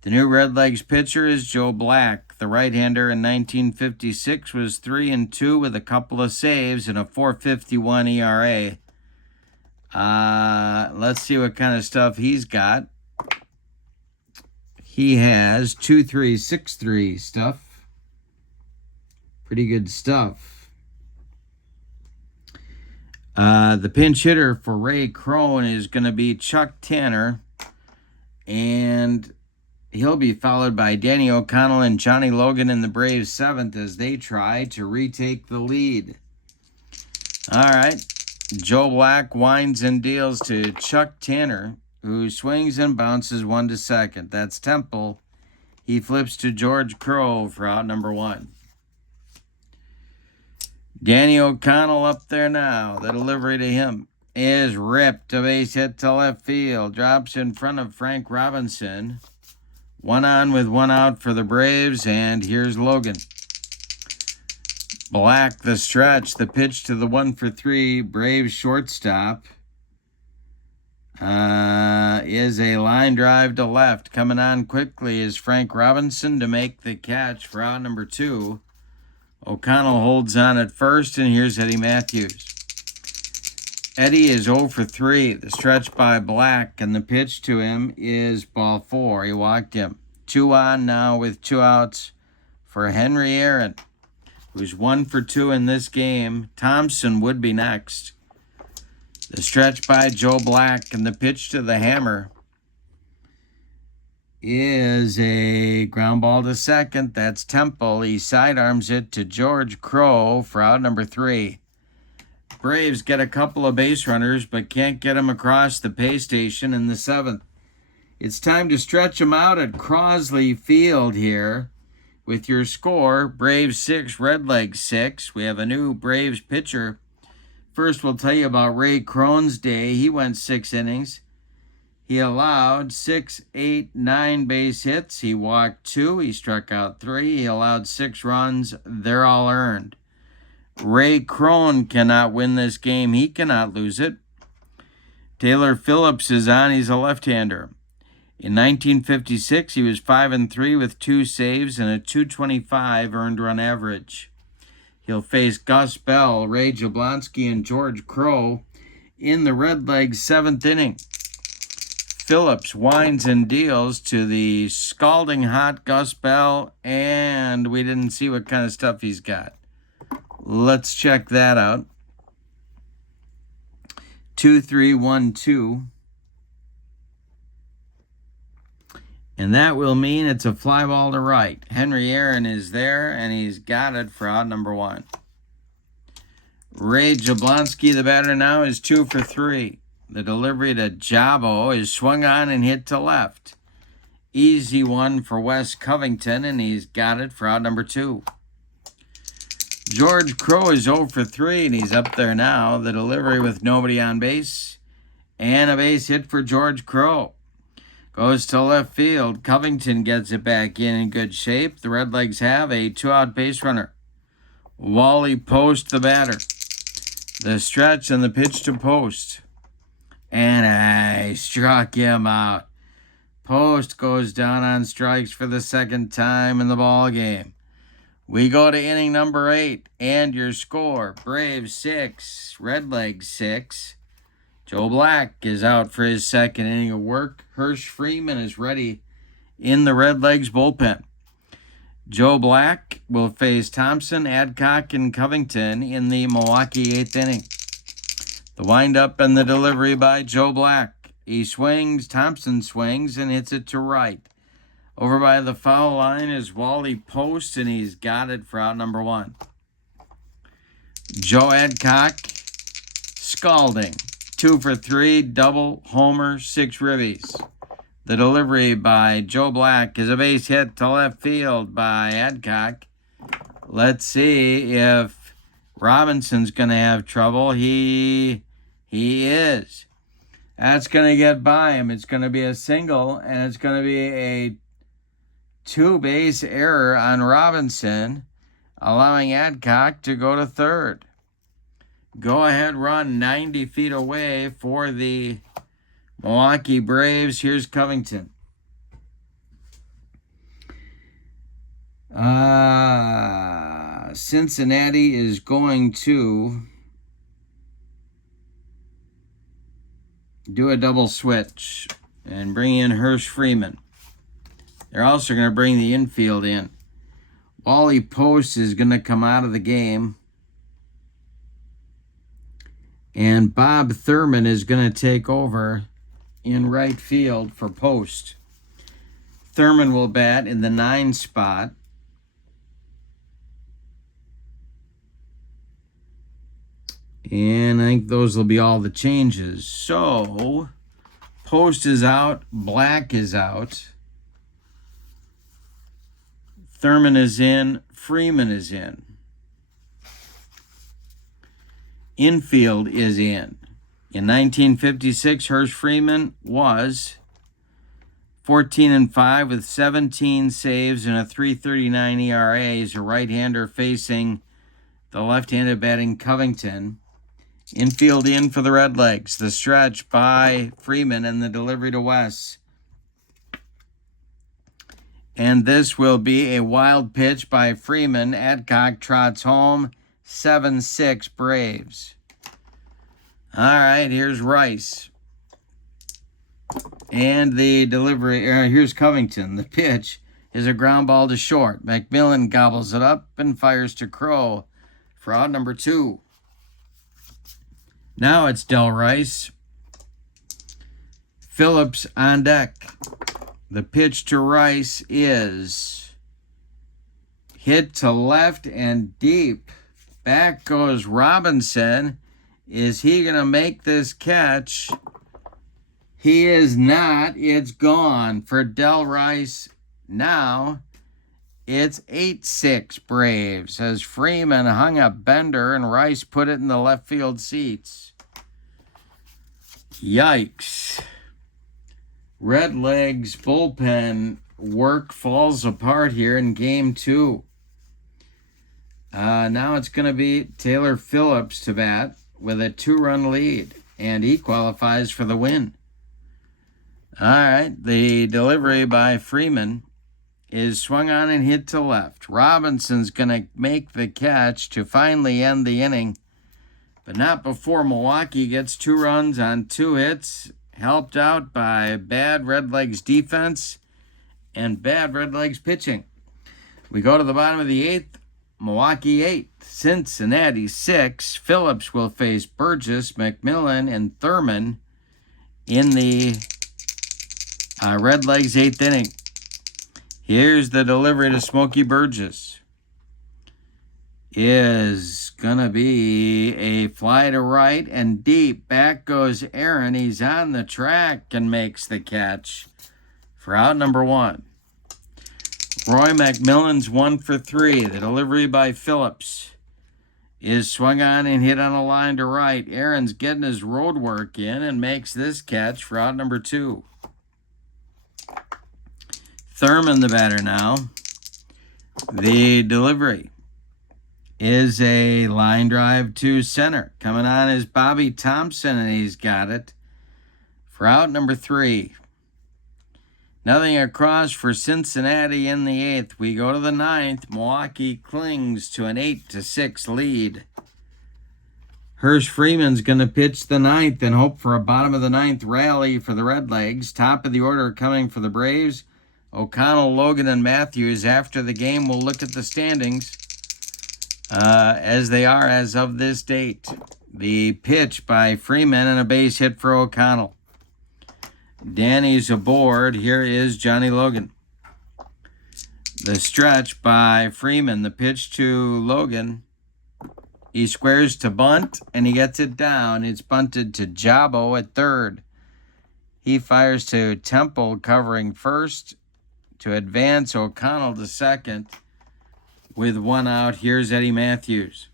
The new Redlegs pitcher is Joe Black. The right-hander in 1956 was 3-2 with a couple of saves and a 4.51 ERA. Let's see what kind of stuff he's got. He has 2.363 stuff. Pretty good stuff. The pinch hitter for Ray Crone is going to be Chuck Tanner, and he'll be followed by Danny O'Connell and Johnny Logan in the Braves 7th as they try to retake the lead. All right. Joe Black winds and deals to Chuck Tanner, who swings and bounces 1 to second. That's Temple. He flips to George Crowe for out number 1. Danny O'Connell up there now. The delivery to him is ripped. A base hit to left field. Drops in front of Frank Robinson. 1 on with 1 out for the Braves, and here's Logan. Black the stretch, the pitch to the 1-for-3 Braves shortstop is a line drive to left. Coming on quickly is Frank Robinson to make the catch for out number 2. O'Connell holds on at first, and here's Eddie Matthews. Eddie is 0-for-3. The stretch by Black, and the pitch to him is ball 4. He walked him. 2 on now with 2 outs for Henry Aaron, who's 1-for-2 in this game. Thompson would be next. The stretch by Joe Black, and the pitch to the hammer is a ground ball to second. That's Temple. He sidearms it to George Crowe for out number 3. Braves get a couple of base runners, but can't get them across the pay station in the 7th. It's time to stretch them out at Crosley Field here. With your score, Braves 6, Redlegs 6. We have a new Braves pitcher. First, we'll tell you about Ray Crone's day. He went 6 innings. He allowed 6, 8, 9 base hits. He walked 2. He struck out 3. He allowed 6 runs. They're all earned. Ray Crone cannot win this game. He cannot lose it. Taylor Phillips is on. He's a left-hander. In 1956, he was 5-3 with 2 saves and a .225 earned run average. He'll face Gus Bell, Ray Jablonski, and George Crowe in the Redlegs 7th inning. Phillips winds and deals to the scalding hot Gus Bell, and we didn't see what kind of stuff he's got. Let's check that out. 2-3-1-2. And that will mean it's a fly ball to right. Henry Aaron is there, and he's got it for out number 1. Ray Jablonski, the batter now, is 2-for-3. The delivery to Jabo is swung on and hit to left. Easy one for Wes Covington, and he's got it for out number 2. George Crowe is 0-for-3, and he's up there now. The delivery with nobody on base, and a base hit for George Crowe. Goes to left field. Covington gets it back in good shape. The Redlegs have a 2-out base runner. Wally Post, the batter. The stretch and the pitch to Post. And I struck him out. Post goes down on strikes for the 2nd time in the ball game. We go to inning number 8, and your score, Braves 6, Redlegs 6. Joe Black is out for his second inning of work. Hirsch Freeman is ready in the Redlegs bullpen. Joe Black will face Thompson, Adcock, and Covington in the Milwaukee 8th inning. The windup and the delivery by Joe Black. He swings, Thompson swings, and hits it to right. Over by the foul line is Wally Post, and he's got it for out number 1. Joe Adcock, scalding. 2 for 3, double, homer, 6 ribbies. The delivery by Joe Black is a base hit to left field by Adcock. Let's see if Robinson's going to have trouble. He is. That's going to get by him. It's going to be a single, and it's going to be a 2-base error on Robinson, allowing Adcock to go to third. Go-ahead run 90 feet away for the Milwaukee Braves. Here's Covington. Cincinnati is going to do a double switch and bring in Hirsch Freeman. They're also going to bring the infield in. Wally Post is going to come out of the game. And Bob Thurman is going to take over in right field for Post. Thurman will bat in the 9 spot. And I think those will be all the changes. So, Post is out. Black is out. Thurman is in. Freeman is in. Infield is in. In 1956, Hirsch Freeman was 14-5 with 17 saves and a 3.39 ERA. He's a right-hander facing the left-handed batting Covington. Infield in for the Redlegs. The stretch by Freeman and the delivery to West. And this will be a wild pitch by Freeman. Adcock trots home. 7-6 Braves. All right, here's Rice. And the delivery, here's Covington. The pitch is a ground ball to short. McMillan gobbles it up and fires to Crow for out number 2. Now it's Del Rice. Phillips on deck. The pitch to Rice is hit to left and deep. Back goes Robinson. Is he going to make this catch? He is not. It's gone for Del Rice. Now it's 8-6 Braves as Freeman hung a bender and Rice put it in the left field seats. Yikes. Redlegs bullpen work falls apart here in game 2. Now it's going to be Taylor Phillips to bat with a 2-run lead, and he qualifies for the win. All right, the delivery by Freeman is swung on and hit to left. Robinson's going to make the catch to finally end the inning, but not before Milwaukee gets 2 runs on 2 hits, helped out by bad Redlegs defense and bad Redlegs pitching. We go to the bottom of the 8th. Milwaukee 8, Cincinnati 6. Phillips will face Burgess, McMillan, and Thurman in the Redlegs 8th inning. Here's the delivery to Smokey Burgess. Is going to be a fly to right and deep. Back goes Aaron. He's on the track and makes the catch for out number 1. Roy McMillan's 1 for 3. The delivery by Phillips is swung on and hit on a line to right. Aaron's getting his road work in and makes this catch for out number 2. Thurman the batter now. The delivery is a line drive to center. Coming on is Bobby Thompson, and he's got it for out number 3. Nothing across for Cincinnati in the 8th. We go to the 9th. Milwaukee clings to an 8-6 lead. Hirsch Freeman's going to pitch the 9th and hope for a bottom of the 9th rally for the Redlegs. Top of the order coming for the Braves. O'Connell, Logan, and Matthews. After the game, we'll look at the standings as they are as of this date. The pitch by Freeman and a base hit for O'Connell. Danny's aboard. Here is Johnny Logan. The stretch by Freeman. The pitch to Logan. He squares to bunt, and he gets it down. It's bunted to Jabo at third. He fires to Temple covering first. To advance O'Connell to second. With one out, here's Eddie Matthews.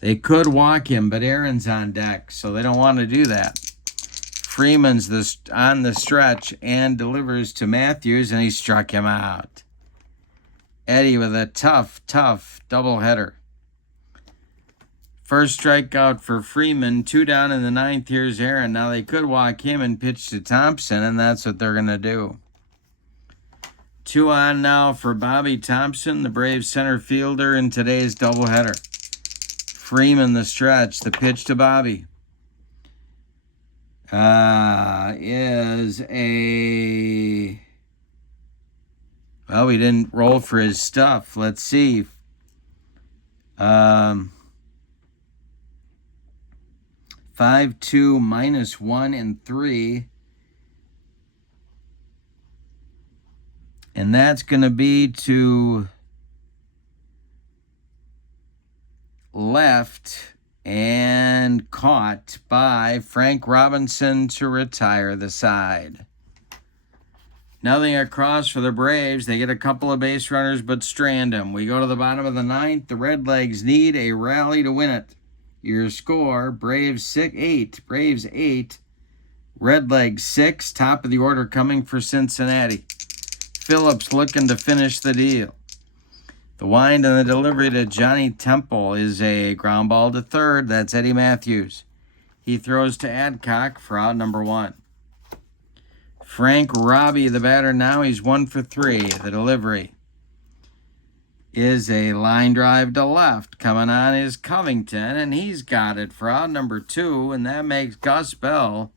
They could walk him, but Aaron's on deck, so they don't want to do that. Freeman's on the stretch and delivers to Matthews, and he struck him out. Eddie with a tough doubleheader. First strikeout for Freeman, 2 down in the 9th. Here's Aaron. Now they could walk him and pitch to Thompson, and that's what they're going to do. 2 on now for Bobby Thompson, the Braves center fielder in today's doubleheader. Freeman the stretch, the pitch to Bobby. Is a... Well, we didn't roll for his stuff. Let's see. 5-2 -1 and 3. And that's going to be to left and caught by Frank Robinson to retire the side. Nothing across for the Braves. They get a couple of base runners but strand them. We go to the bottom of the 9th. The Redlegs need a rally to win it. Your score, Braves 8, Redlegs 6. Top of the order coming for Cincinnati. Phillips looking to finish the deal. The wind and the delivery to Johnny Temple is a ground ball to third. That's Eddie Matthews. He throws to Adcock for out number 1. Frank Robbie, the batter now, he's 1 for 3. The delivery is a line drive to left. Coming on is Covington, and he's got it for out number 2, and that makes Gus Bell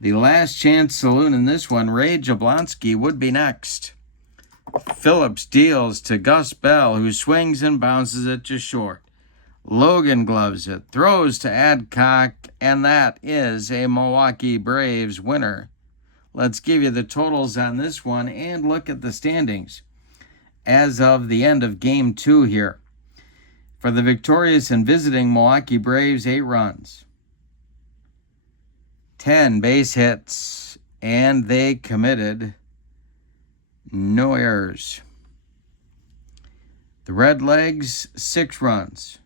the last chance saloon in this one. Ray Jablonski would be next. Phillips deals to Gus Bell, who swings and bounces it to short. Logan gloves it, throws to Adcock, and that is a Milwaukee Braves winner. Let's give you the totals on this one and look at the standings as of the end of Game 2 here. For the victorious and visiting Milwaukee Braves, 8 runs, 10 base hits, and they committed no errors. The Redlegs, 6 runs,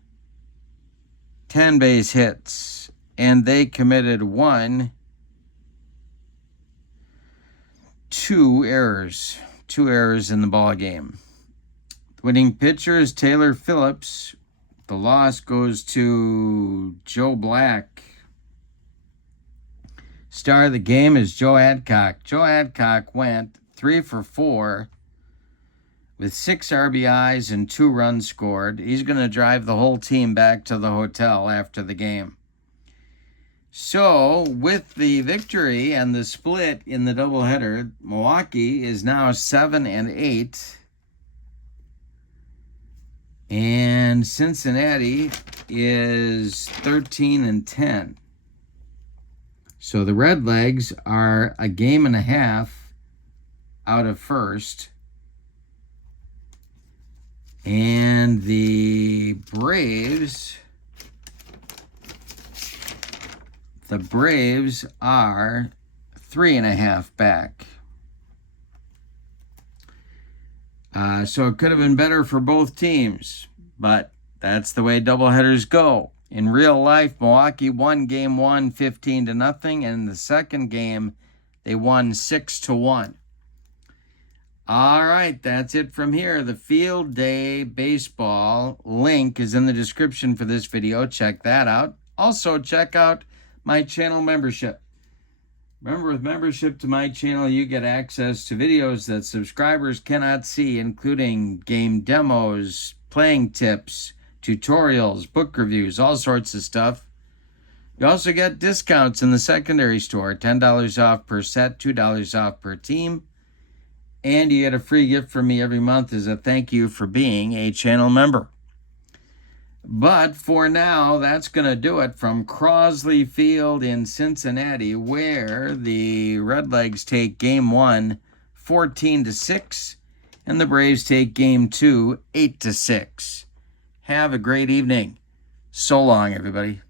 10 base hits, and they committed 2 errors. 2 errors in the ball game. The winning pitcher is Taylor Phillips. The loss goes to Joe Black. Star of the game is Joe Adcock. Joe Adcock went 3 for 4 with 6 RBIs and 2 runs scored. He's going to drive the whole team back to the hotel after the game. So, with the victory and the split in the doubleheader, Milwaukee is now 7-8. And Cincinnati is 13-10. So the Redlegs are a game and a half out of first. And the Braves are 3.5 back. So it could have been better for both teams, but that's the way doubleheaders go. In real life, Milwaukee won Game 1 15-0, and in the second game, they won 6-1. All right, that's it from here. The Field Day Baseball link is in the description for this video. Check that out. Also, check out my channel membership. Remember, with membership to my channel, you get access to videos that subscribers cannot see, including game demos, playing tips, tutorials, book reviews, all sorts of stuff. You also get discounts in the secondary store, $10 off per set, $2 off per team. And you get a free gift from me every month as a thank you for being a channel member. But for now, that's going to do it from Crosley Field in Cincinnati, where the Redlegs take Game 1, 14-6, and the Braves take Game 2, 8-6. Have a great evening. So long, everybody.